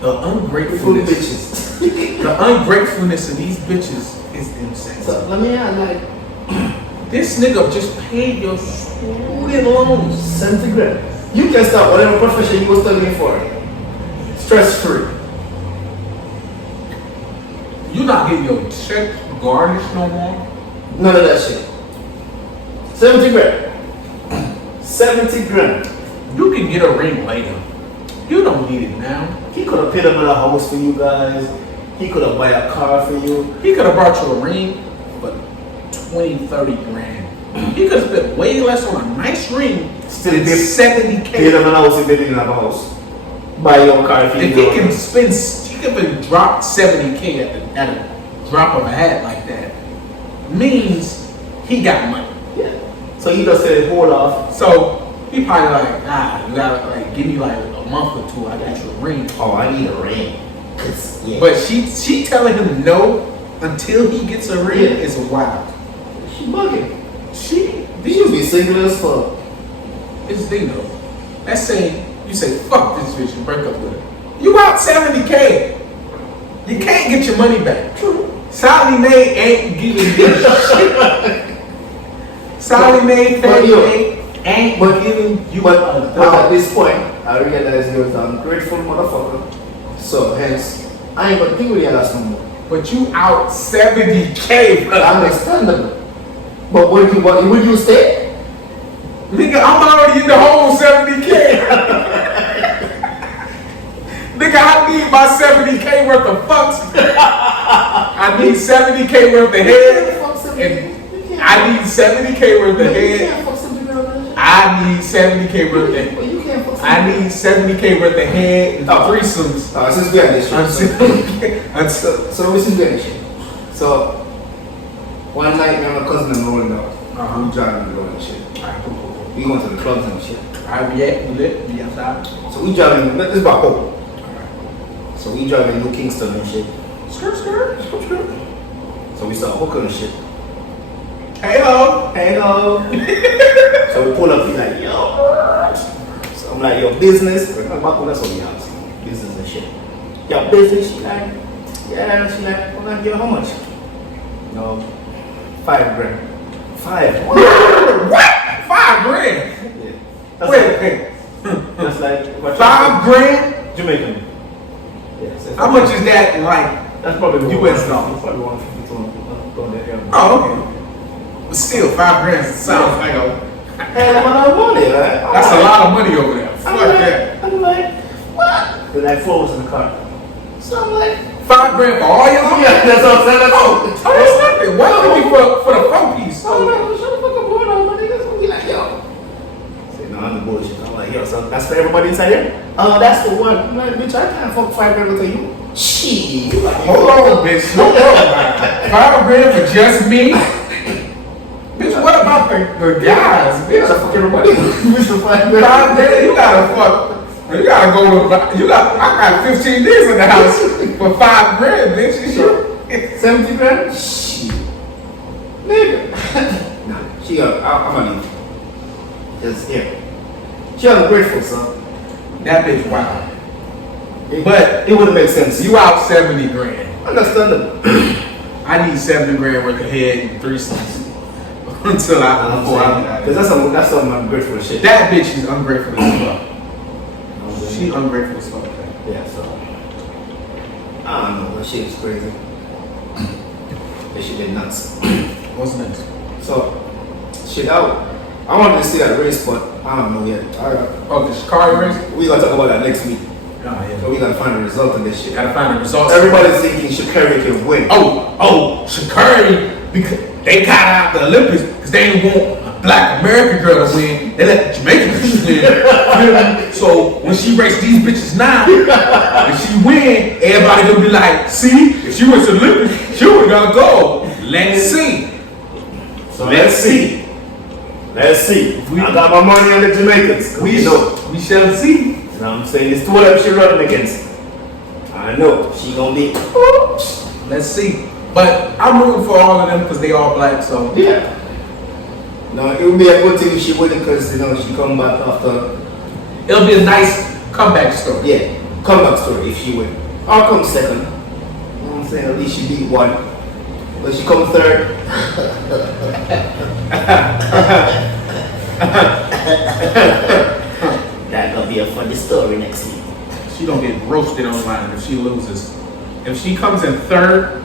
The ungratefulness, bitches. the ungratefulness of these bitches is insane. So let me add like This nigga just paid your student loans. $70,000. You can start whatever profession you were studying for. Stress free. You not getting your check garnished no more. None of that shit. $70,000. $70,000. You can get a ring later. You don't need it now. He could have paid another house for you guys. He could have bought a car for you. He could have brought you a ring for 20, 30 grand. He could have spent way less on a nice ring Still than did 70K. Paid another house if they didn't have a house. Buy your car if you If he can spend, he could drop 70K at a drop of a hat like that. Means he got money. Yeah. So he just said hold off. So he probably like, you gotta like give me like a month or two. I got you a ring. Oh, I need a ring. Yeah. But she telling him no until he gets a ring is wild. She bugging. She These be single as fuck. It's the thing though. Let's say you say fuck this bitch and break up with her. You out 70K. You can't get your money back. True. Sally Mae ain't giving you shit. Sally Mae, Fannie Mae ain't giving you But a at this point, I realize you're an ungrateful motherfucker. So hence, I ain't gonna think with your ass no more. But you out 70K, bro. Understandable. But would you stay? Nigga, I'm already in the whole 70K. Nigga, I need my 70K worth of fucks. I need 70K worth of head. And I need 70K worth of head. I need 70K worth of head. You can't fuck I need 70K worth of head and threesomes. Since we had this shit. Until So since we had this shit. So one night, me and my cousin and rolling out. We driving and shit. We going to the clubs and shit. Alright, we lit. We outside. So we driving. This is about home. So we driving New Kingston and shit. Skirt. So we start hooking and shit. Hey ho. So we pull up, he's like, yo. So I'm like, yo, business. That's what we have. Business and shit. Yo, business. She like, yeah. She like, I'm gonna give her how much? No, 5 grand. 5. What? 5 grand? Yeah. Wait. That's like 5 grand? Jamaican. Yeah. So How much is that like? That's probably US dollars. Probably 150 on that area. Oh, okay. But still, 5 grand sounds like a. Hell of money, right? That's a lot of money over there. Fuck that. I'm like, what? They're like 4 was in the car. So I'm like, 5 grand for all y'all? yeah, that's what I'm saying. Oh, that's nothing. Why would it be for the phone piece? Oh, no, shut the fuck up, going on, my niggas gonna be like, yo. Say, no, I'm the bullshit. I'm like, yo, so that's for everybody inside here? Oh, that's the one. I'm like, bitch, I can't fuck 5 grand with you. Shit. Hold on, bitch. Hold on. 5 grand for just me? Bitch, what about the guys? Bitch, I fuck everybody. Mr. 5 grand. 5 grand, you gotta fuck. You gotta go with, I got 15 days in the house for 5 grand, bitch. Sure. 70 grand? Shit. Nigga. Nah, she I'm gonna leave. Just, yeah. She ungrateful, son. That bitch, wow. But it wouldn't make sense. you out 70 grand. Understandable. I need 70 grand worth of head and threesomes until I before I Because that's some ungrateful shit. That bitch is ungrateful as fuck. She ungrateful as fuck. Yeah, so I don't know, that shit is crazy. That shit been nuts. What's next? So shit out. I wanted to see that race, but I don't know yet. Oh, the Shikari race? We gonna talk about that next week. Oh, yeah. So we gotta find the result of this shit. Gotta find the results. Everybody's thinking Shakari can win. Oh, Shikari, because they got out the Olympics because they didn't want a black American girl to win. They let Jamaican bitches win. So when she race these bitches now, if she win, everybody gonna be like, see, if she went to the Olympics, she would got gold. Let's see. So let's see. Let's see. I got my money on the Jamaicans. We shall see. You know what I'm saying? It's two of them she running against. I know. She gonna be. Let's see. But I'm rooting for all of them because they all black, so. Yeah. No, it would be a good thing if she wouldn't because, you know, she come back after. It'll be a nice comeback story. Yeah. Comeback story if she win. I'll come second. You know what I'm saying? At least she beat one. But she come third. That gonna be a funny story next week. She gonna get roasted online if she loses. If she comes in third,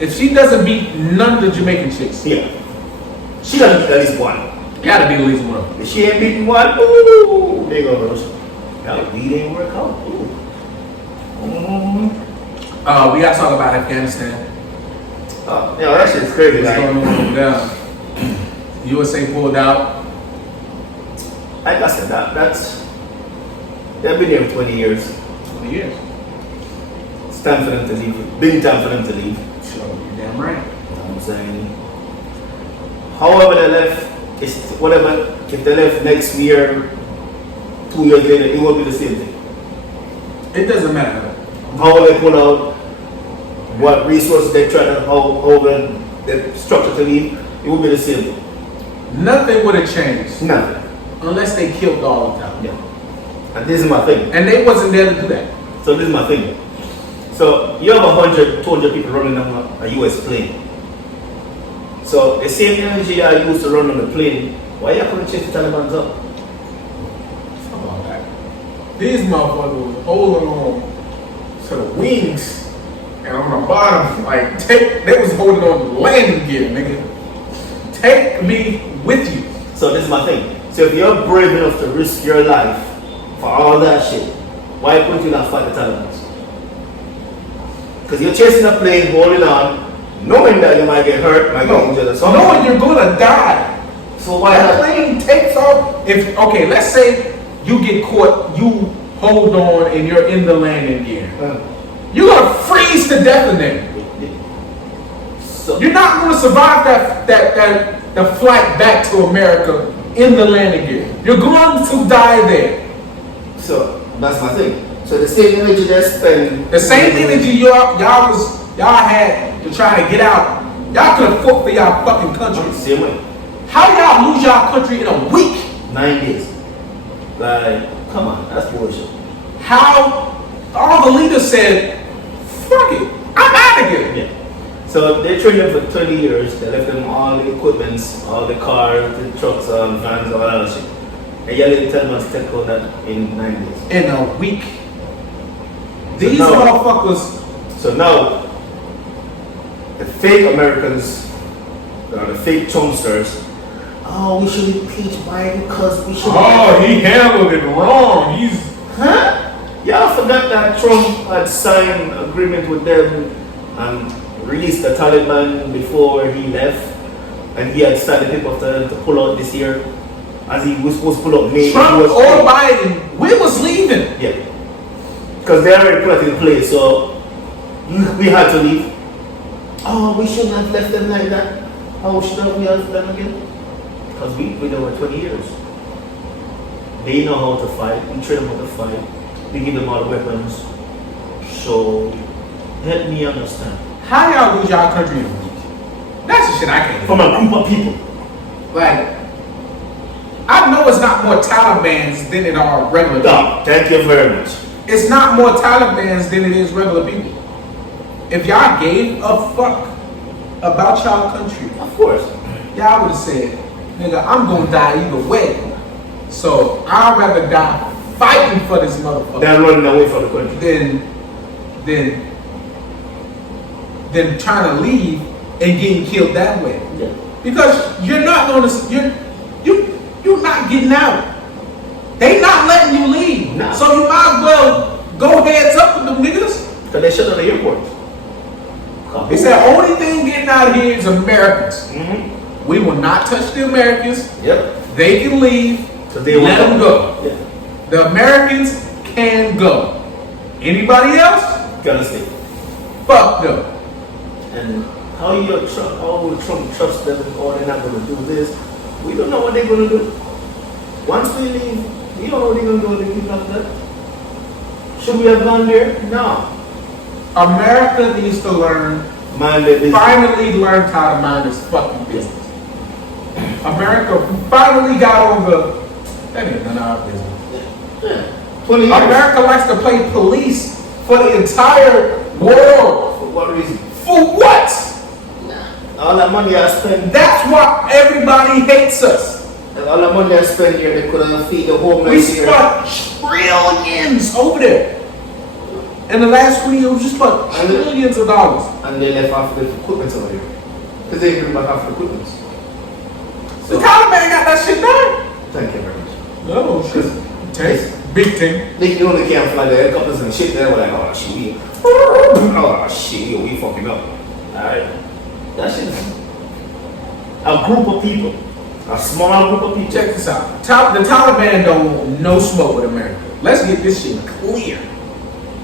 if she doesn't beat none of the Jamaican chicks, Yeah. She gotta beat at least one. gotta be at least one of them. If she ain't beating one, ooh, they go roast. That weed ain't work out. Ooh. We gotta talk about Afghanistan. Oh, yeah, that shit's crazy. What's Like, going on down? USA pulled out. like I said, they've been there for 20 years. 20 years. It's time for them to leave. Big time for them to leave. So you're damn right. You know what I'm saying? However they left, it's whatever. If they left next year, 2 years later, it will be the same thing. It doesn't matter. How they pull out, what resources they try to hold the structure to leave, it will be the same thing. Nothing would have changed Nothing. unless they killed all of them. Yeah. And this is my thing. And they wasn't there to do that. So this is my thing. So you have 100, 200 people running on a US plane. So the same energy I used to run on the plane, why you couldn't chase the Taliban's up? How about that? These motherfuckers was holding on to the wings and on the bottom, like they was holding on to the landing gear, nigga. Take me with you. So this is my thing. So if you're brave enough to risk your life for all that shit, why couldn't you not fight the Taliban? Because you're chasing a plane, holding on, knowing that you might get hurt, might get injured or something. Knowing you're gonna die. So why That not? plane takes off. If okay, let's say you get caught, you hold on, and you're in the landing gear. You're gonna freeze to death in there. So You're not gonna survive the flight back to America in the landing gear. You're going to die there. So that's my thing. So the same energy they spend, The same energy y'all had to try to get out. Y'all could have fought for y'all fucking country. same way. How y'all lose y'all country in a week? 9 days. Like, come on, that's bullshit. How all the leaders said, fuck it, I'm out of here. Yeah. So they trained them for 20 years. They left them all the equipments, all the cars, the trucks, vans, all that shit. And yet they tell them to take out that in 9 days. In a week. These now- motherfuckers. So now, the fake Americans, or the fake Trumpsters, oh, we should impeach Biden because we should. Oh, he handled it wrong. Huh? Y'all forgot that Trump had signed an agreement with them and released the Taliban before he left, and he had started people to pull out this year, as he was supposed to pull out May. Trump he was or Biden, we was leaving. Yeah, because they already put it in place, so we had to leave. Oh, we shouldn't have left them like that. How should we have left them again? Because we there were 20 years. They know how to fight. We train them how to fight. We give them all the weapons. So help me understand. How y'all lose y'all country in a week? That's the shit I can't. From a group of people. Like, I know it's not more Talibans than it are regular people. No, thank you very much. It's not more Talibans than it is regular people. If y'all gave a fuck about y'all country, Of course. y'all would have said, nigga, I'm gonna die either way. So I'd rather die fighting for this motherfucker They're running away from the country. than trying to leave and getting killed that way. Yeah. Because you're not gonna you're not getting out. They not letting you leave. Nah. So you might as well go heads up with them niggas. Because they shut down the airport. They said only thing getting out of here is Americans. Mm-hmm. We will not touch the Americans. Yep. They can leave. So they Let them go. Yeah. The Americans can go. Anybody else? Gotta stay. Fuck them. And how will Trump trust them or they're not gonna do this? We don't know what they're gonna do. Once we leave, we don't know what they're gonna do with the people after that. Should we have gone there? No. America needs to learn, Mind their business. finally learn how to mind this fucking business. America finally got on that ain't none of our business. Yeah. 20 years. America likes to play police for the entire world. For what reason? For what? All that money I spend, That's why everybody hates us. all the money I spend here, they could have feed the We homeless here. spent trillions over there. In the last 20 years, we just spent trillions of dollars. And they left half the equipment over here. Because they bring back half the equipment. The Taliban got that shit done. Thank you very much. No, shit. Tank. Big tank. They only can't fly the helicopters and shit. They're like, oh shit, oh shit, we fucking up. Alright? That shit is a group of people. A small group of people. Check this out. The Taliban don't want no smoke with America. Let's get this shit clear.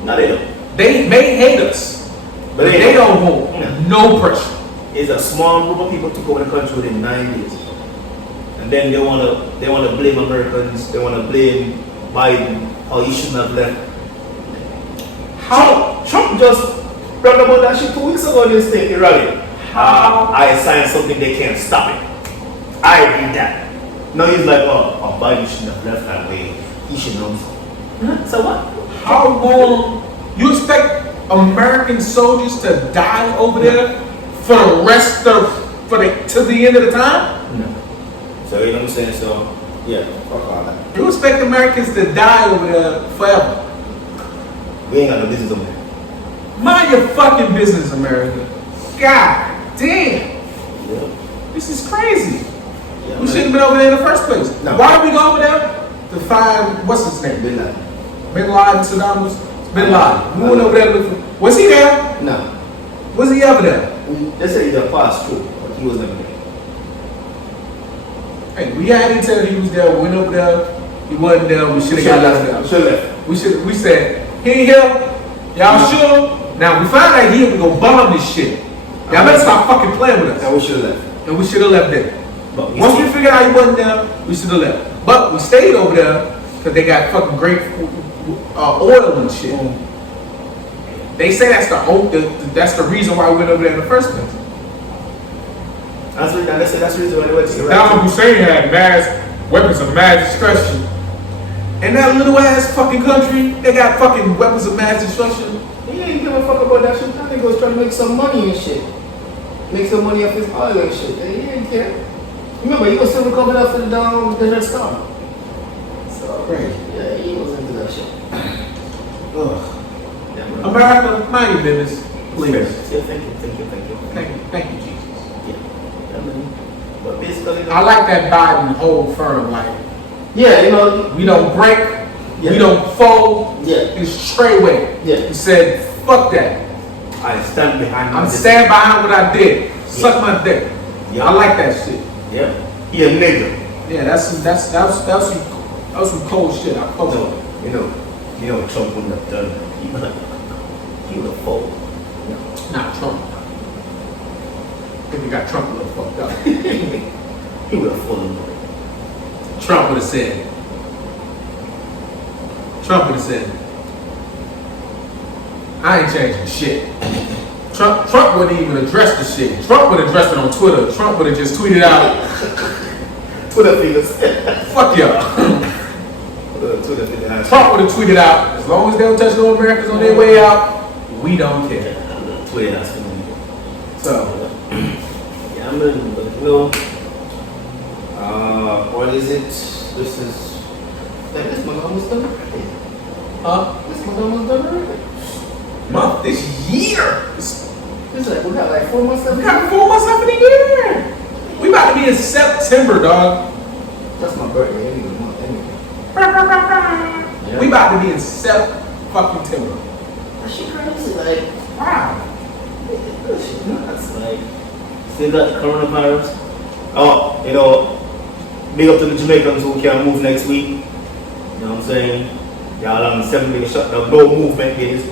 No, they don't. They may hate us, but they don't want no pressure. It's a small group of people took over the country within 9 years. And then they wanna blame Americans, they wanna blame Biden, how he shouldn't have left. How? Trump just brought about that shit 2 weeks ago in this state rally. How? I signed something, they can't stop it. I did that. Now he's like, oh, Biden shouldn't have left that way. He should know. So what? How long? You expect American soldiers to die over there for the rest of to the end of the time? No. So you know what I'm saying? So yeah, fuck all that. You expect Americans to die over there forever? We ain't got no business over there. Mind your fucking business, America. God damn. Yeah. This is crazy. Yeah, We shouldn't have been over there in the first place. No. Why did we go over there? To find, what's his name? Bin Laden. Bin Laden, Saddam was Bin Laden. We went over there looking. Was he there? No. Was he ever there? They said he got passed through, but he was never there. Hey, we had intel he was there. We went over there. He wasn't there. We should have got left Should left. there. We said, he ain't here. Y'all sure? Now we found out he was gonna bomb this shit. Y'all better stop fucking playing with us. And we should have left. And we should have left there. But Once we figured out he wasn't there, we should have left. But we stayed over there because they got fucking great oil and shit. They say that's the reason why we went over there in the first place. That's the reason why they went to Iraq. Saddam Hussein had weapons of mass destruction. In that little ass fucking country, they got fucking weapons of mass destruction. He ain't give a fuck about that shit. That nigga was trying to make some money and shit. Make some money off his oil and shit. He didn't care. Remember, he was still recovering after the Desert Storm. So, Crazy. yeah, he was into that shit. Ugh. Yeah, man. America, mind your business, please. Yeah, thank you. Thank you, Jesus. Yeah, man. But basically, I like that Biden hold firm, like yeah, you know, we don't break, Yeah. we don't fold. Yeah. It's straight way. Yeah. He said, "Fuck that. I stand behind. I'm stand behind what I did. Suck my dick." Yeah. I like that shit. Yeah, he a nigga. Yeah, that was some cold shit. I fuck with. No, you know, Trump wouldn't have done that. He would have folded. Not Trump. I think we got Trump a little fucked up. He would have folded. Trump would have said, I ain't changing shit. Trump wouldn't even address the shit. Trump would address it on Twitter. Trump would have just tweeted out, Twitter fingers. fuck y'all. Twitter fingers. Trump would have tweeted out, as long as they don't touch no Americans on their way out, we don't care. Twitter has to be. So, Yeah, I mean, but you know, what is it? This is. Like, this month almost done already. This month almost done already. month, this year. It's like, we got like 4 months left. We got 4 months left in the year. We about to be in September, dog. That's my birthday. Any good month, anyway. We about to be in September. That shit crazy. Like, Wow. that shit nuts. Like, still got the coronavirus. Oh, you know, big up to the Jamaicans who can move next week. You know what I'm saying? Y'all on 7-day shutdown, no movement days.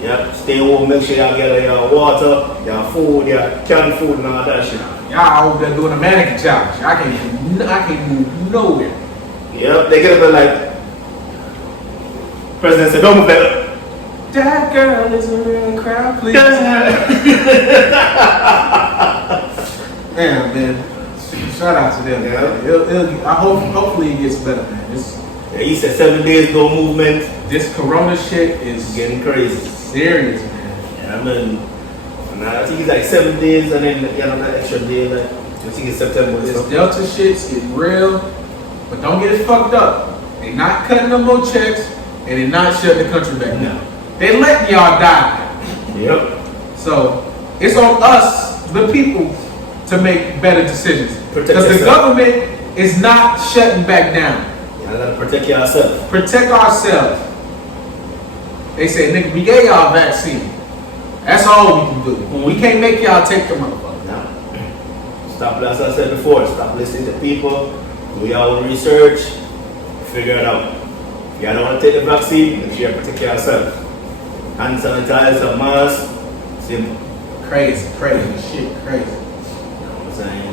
Yeah, stay home, make sure y'all get your water, your food, your canned food and all that shit. Y'all over there doing a mannequin challenge. I can't move nowhere. Yeah, they get up there like, President said, don't move that. That girl is a real crowd, please. Damn, man. Shout out to them. Yeah. Hopefully it gets better, man. Yeah, he said 7 days, no movement. This corona shit is Getting crazy. serious, man. Yeah, I mean, I think it's like 7 days and then another extra day. Like, I think it's September. This Delta shit's getting real, but don't get it fucked up. They not cutting no more checks, and they not shutting the country back down. They letting y'all die. Yep. So it's on us, the people, to make better decisions. Protect Because the yourself. government is not shutting back down. Y'all gotta protect yourself. Protect ourselves. They say, nigga, we gave y'all a vaccine. That's all we can do. We can't make y'all take the motherfucker. Now, stop, as I said before, stop listening to people, do your own research, figure it out. If you don't want to take the vaccine, make sure you protect yourself. Hand sanitizer, mask, simple. Crazy shit, crazy. You know what I'm saying?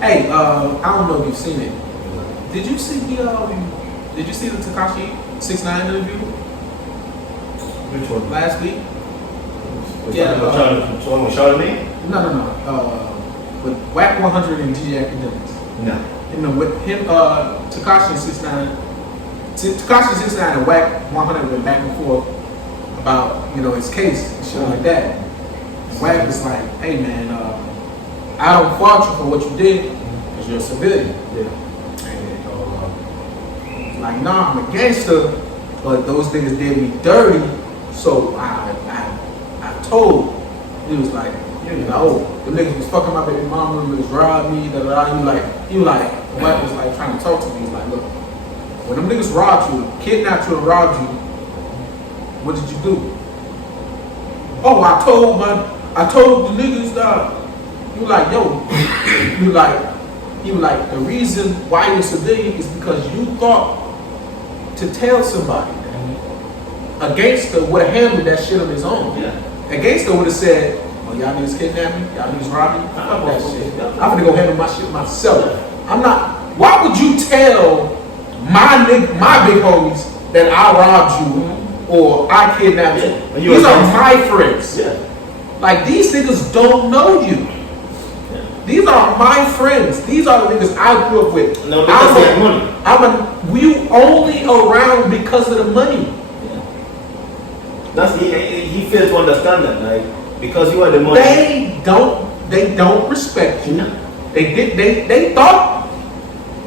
Hey, I don't know if you've seen it. Did you see the Tekashi 6ix9ine interview Which one? last week? Yeah, shout at me? No. With Whack 100 and DJ Academics. No. With him, Tekashi 6ix9ine and Whack 100 went back and forth about, his case and shit like that. Whack was like, hey man, I don't fault you for what you did, because you're a civilian. Yeah. Like, nah, I'm a gangster, but those niggas did me dirty, so I told. He was like, the niggas was fucking my baby mama, was robbing me, da da da. He was like, Whack was like trying to talk to me. He was like, look, when them niggas robbed you, kidnapped you and robbed you, what did you do? Oh, I told the niggas that. You like, yo, he was like, the reason why you're a civilian is because you thought to tell somebody. A gangster would have handled that shit on his own. Yeah. A gangster would have said, "Oh, y'all niggas kidnap me, y'all niggas rob me, fuck that shit. I'm gonna go handle my shit myself." I'm not. Why would you tell my big homies that I robbed you or I kidnapped you? These are my friends. Yeah. Like, these niggas don't know you. These are my friends. These are the niggas I grew up with. No, because they have money. We only around because of the money. That's he failed to understand that, like, because you are the money. They don't respect you. They thought.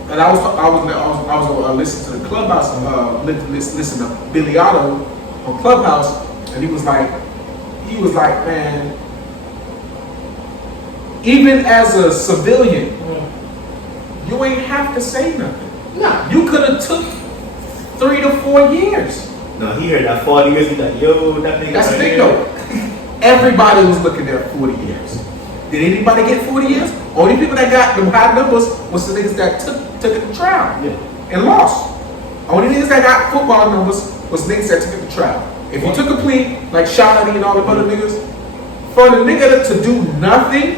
And I was listening to the Clubhouse, listen to Billy Otto on Clubhouse, and he was like, man, even as a civilian, you ain't have to say nothing. Nah. You could have took 3 to 4 years. No, he heard that 40 years, he's like, yo, that nigga. That's the thing though. Everybody was looking at 40 years. Did anybody get 40 years? Only people that got them high numbers was the niggas that took it to trial and lost. Only niggas that got football numbers was niggas that took it to trial. If you took a plea, like Shawty and all the other niggas, for the nigga to do nothing,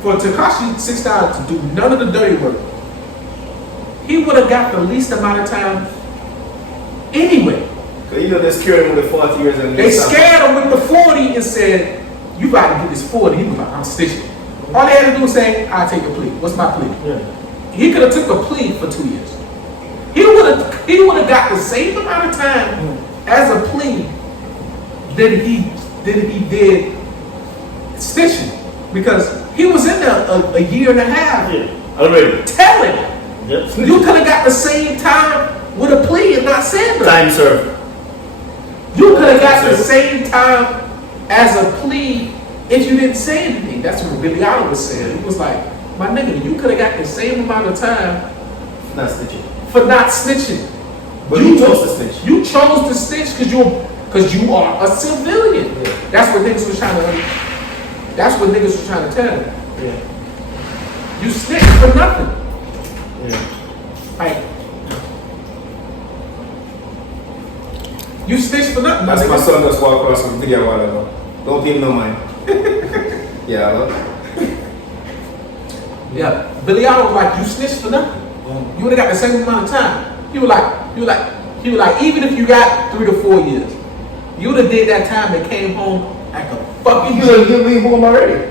for Tekashi 6ix9ine to do none of the dirty work, he would have got the least amount of time anyway. Cause you know they scared him with the 40 years and they scared him with the 40 and said, "You got to get this 40." He was like, "I'm stitching." All they had to do was say, "I'll take a plea." What's my plea? Yeah. He could have took a plea for 2 years. He would have got the same amount of time as a plea that he did stitching, because he was in there a year and a half already telling. Yep. You could have got the same time with a plea and not said nothing. Time served. You could have got the same time as a plea if you didn't say anything. That's what Billy Otto was saying. He was like, my nigga, you could have got the same amount of time Not snitching. for not snitching. But you chose to snitch. You chose to snitch because you are a civilian. Yeah. That's what niggas was trying to tell you. Yeah. You snitched for nothing. Yeah. Like, you snitched for nothing. That's my son just walked across some video a while ago. Don't give him no mind. Yeah, look. Yeah. Billy Otto was like, you snitched for nothing. You would have got the same amount of time. He was like, even if you got 3 to 4 years, you would have did that time and came home like a fucking You'll be home already.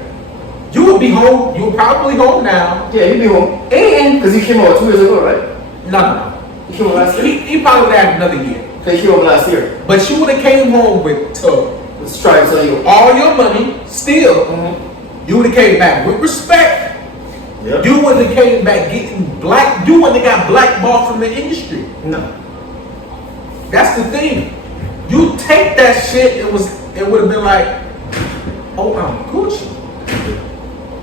You would be home. You would probably home now. Yeah, you'll be home. And Because he came out 2 years ago, right? no. He came out last year. He probably would have had another year. He came out last year. But you would have came home with Let's try and tell you. all your money still. You would have came back with respect. Yep. You would have came back getting black. You would have got blackballed from the industry. No. That's the thing. You take that shit, it would have been like, oh, I'm Gucci.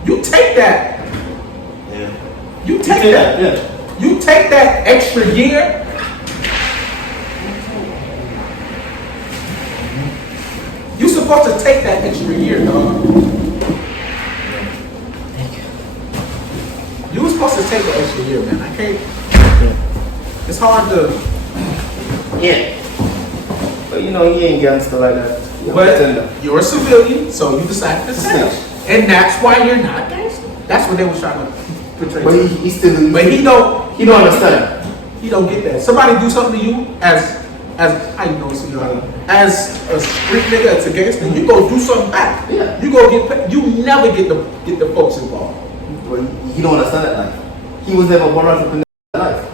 You take that. Yeah. You take that. Yeah. You take that extra year. You supposed to take that extra year, dog. You were supposed to take the extra year, man. I can't. It's hard to. Yeah. But you know, he ain't gangster like that. But you're a civilian, so you decided to snitch. And that's why you're not gangster. That's what they were trying to portray. But he still. But he don't understand. He don't get that. Somebody do something to you as how you know, so as a street nigga, as a gangster, you go do something back. Yeah. You go you never get the folks involved. But he don't understand that life. He was never born out in that life.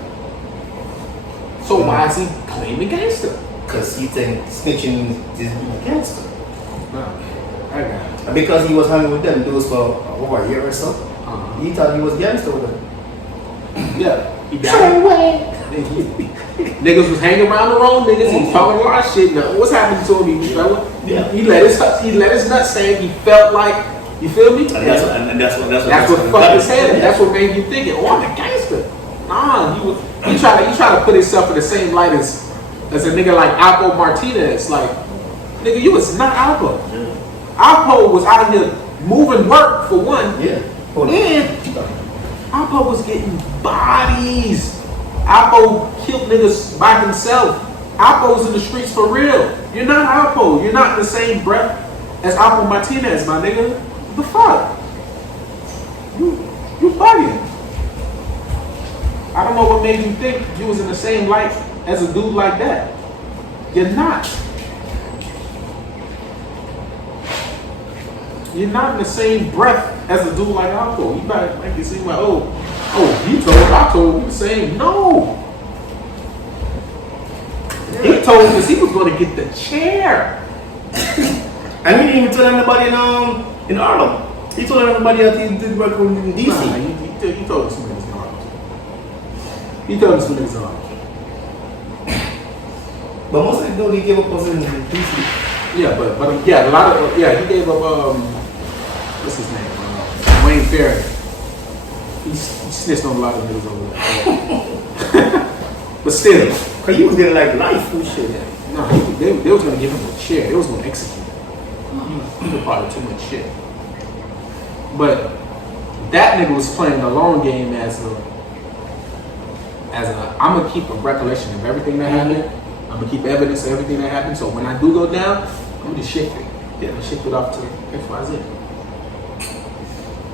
So why is he claiming gangster? Because he thinks snitching is being a gangster. No, I got it. And because he was hanging with them dudes for over a year or so, he thought he was gangster with them. Yeah, he got it. Niggas was hanging around the wrong niggas. He was talking a lot of shit. Now, what's happening to him? He let his nuts hang. He felt like, you feel me? And that's what fucked his head. That's what made you think, oh, I'm a gangster. Nah, he try to put himself in the same light as a nigga like Alpo Martinez. Like, nigga, you was not Alpo. Yeah. Alpo was out here moving work for one. Yeah. And Alpo was getting bodies. Alpo killed niggas by himself. Alpo's in the streets for real. You're not Alpo. You're not in the same breath as Alpo Martinez, my nigga. What the fuck? You bugging. I don't know what made you think you was in the same light as a dude like that. You're not. You're not in the same breath as a dude like Alpo. You might make it seem like, oh, he told, I told, we the same. No. He told us he was going to get the chair. And he didn't even tell anybody in Harlem. He told everybody that he did work in DC. Nah, he told us some niggas in Harlem. He told us some niggas in Harlem. But most of the dude he gave up was in DC. Yeah, but yeah, a lot of he gave up what's his name? Wayne Ferry. He snitched on a lot of niggas over there. But still, Cause he was getting like life and shit. no, they was gonna give him a chair. They was gonna execute him. He was part of too much shit. But that nigga was playing the long game as a I'm gonna keep a recollection of everything that happened. I'm gonna keep evidence of everything that happened. So when I do go down, I'm gonna just shift it. Yeah, shift it off to XYZ.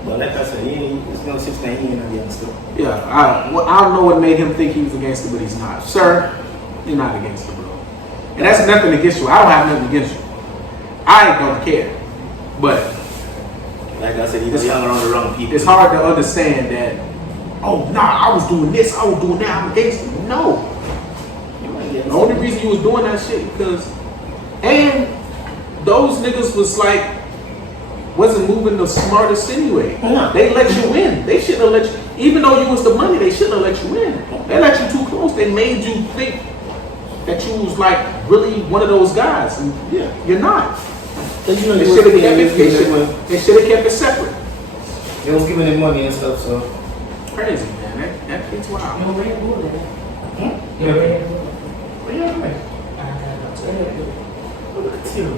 But like I said, it's no such thing he ain't a gangster. Yeah, I don't know what made him think he was a gangster, but he's not. Sir, you're not a gangster, bro. And that's nothing against you. I don't have nothing against you. I don't care. But Like I said, he was young around the wrong people. it's hard to understand that, oh, nah, I was doing this, I was doing that, I'm a gangster. No. The only reason you was doing that shit because, and those niggas was like, wasn't moving the smartest anyway. No. They let you in. They shouldn't have let you, even though you was the money, they shouldn't have let you in. They let you too close. They made you think that you was like really one of those guys. And yeah, you're not. They They should have kept it separate. They was giving him money and stuff, so. Crazy, man. That kid's wild. No Red Bull there. Yeah. Red Bull. What you have, man? I got Red Bull. Look at you.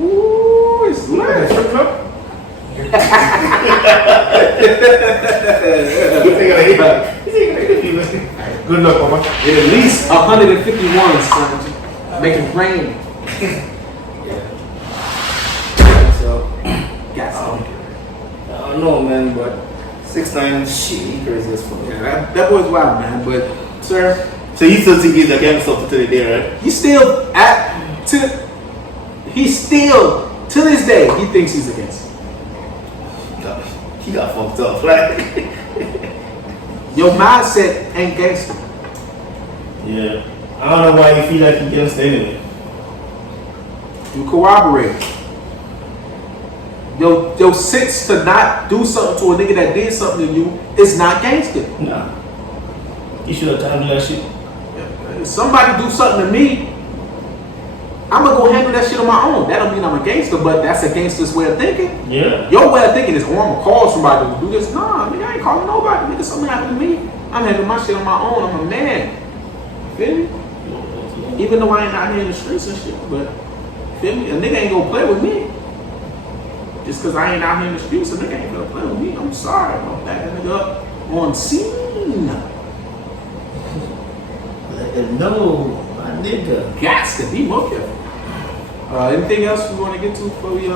Ooh, it's nice. Strip club? Yeah. Good luck, Papa. At least 151, son. Make it rain. So, Got some. I don't know, man, but 6'9", shit, he crazy as fuck. Yeah, that boy's wild, man. But, sir, So you still think he's a gangster to the day, right? he's still to this day, he thinks he's a gangster. He got fucked up, right? Your mindset ain't gangster. Yeah. I don't know why you feel like he gangster anyway. You corroborate. Your sense to not do something to a nigga that did something to you is not gangster. Nah. You should have handled that shit. If somebody do something to me, I'm gonna go handle that shit on my own. That don't mean I'm a gangster, but that's a gangster's way of thinking. Yeah. Your way of thinking is, oh, I'm gonna call somebody to do this. Nah, nigga, I ain't calling nobody. Nigga, something happened to me. I'm handling my shit on my own. I'm a man. Feel me? Even though I ain't out here in the streets and shit, but feel me? A nigga ain't gonna play with me. Just cause I ain't out here in the streets, a nigga ain't gonna play with me. I'm sorry. I'm gonna back that nigga up on scene. No, my nigga. Gas to be more careful. Anything else we want to get to before we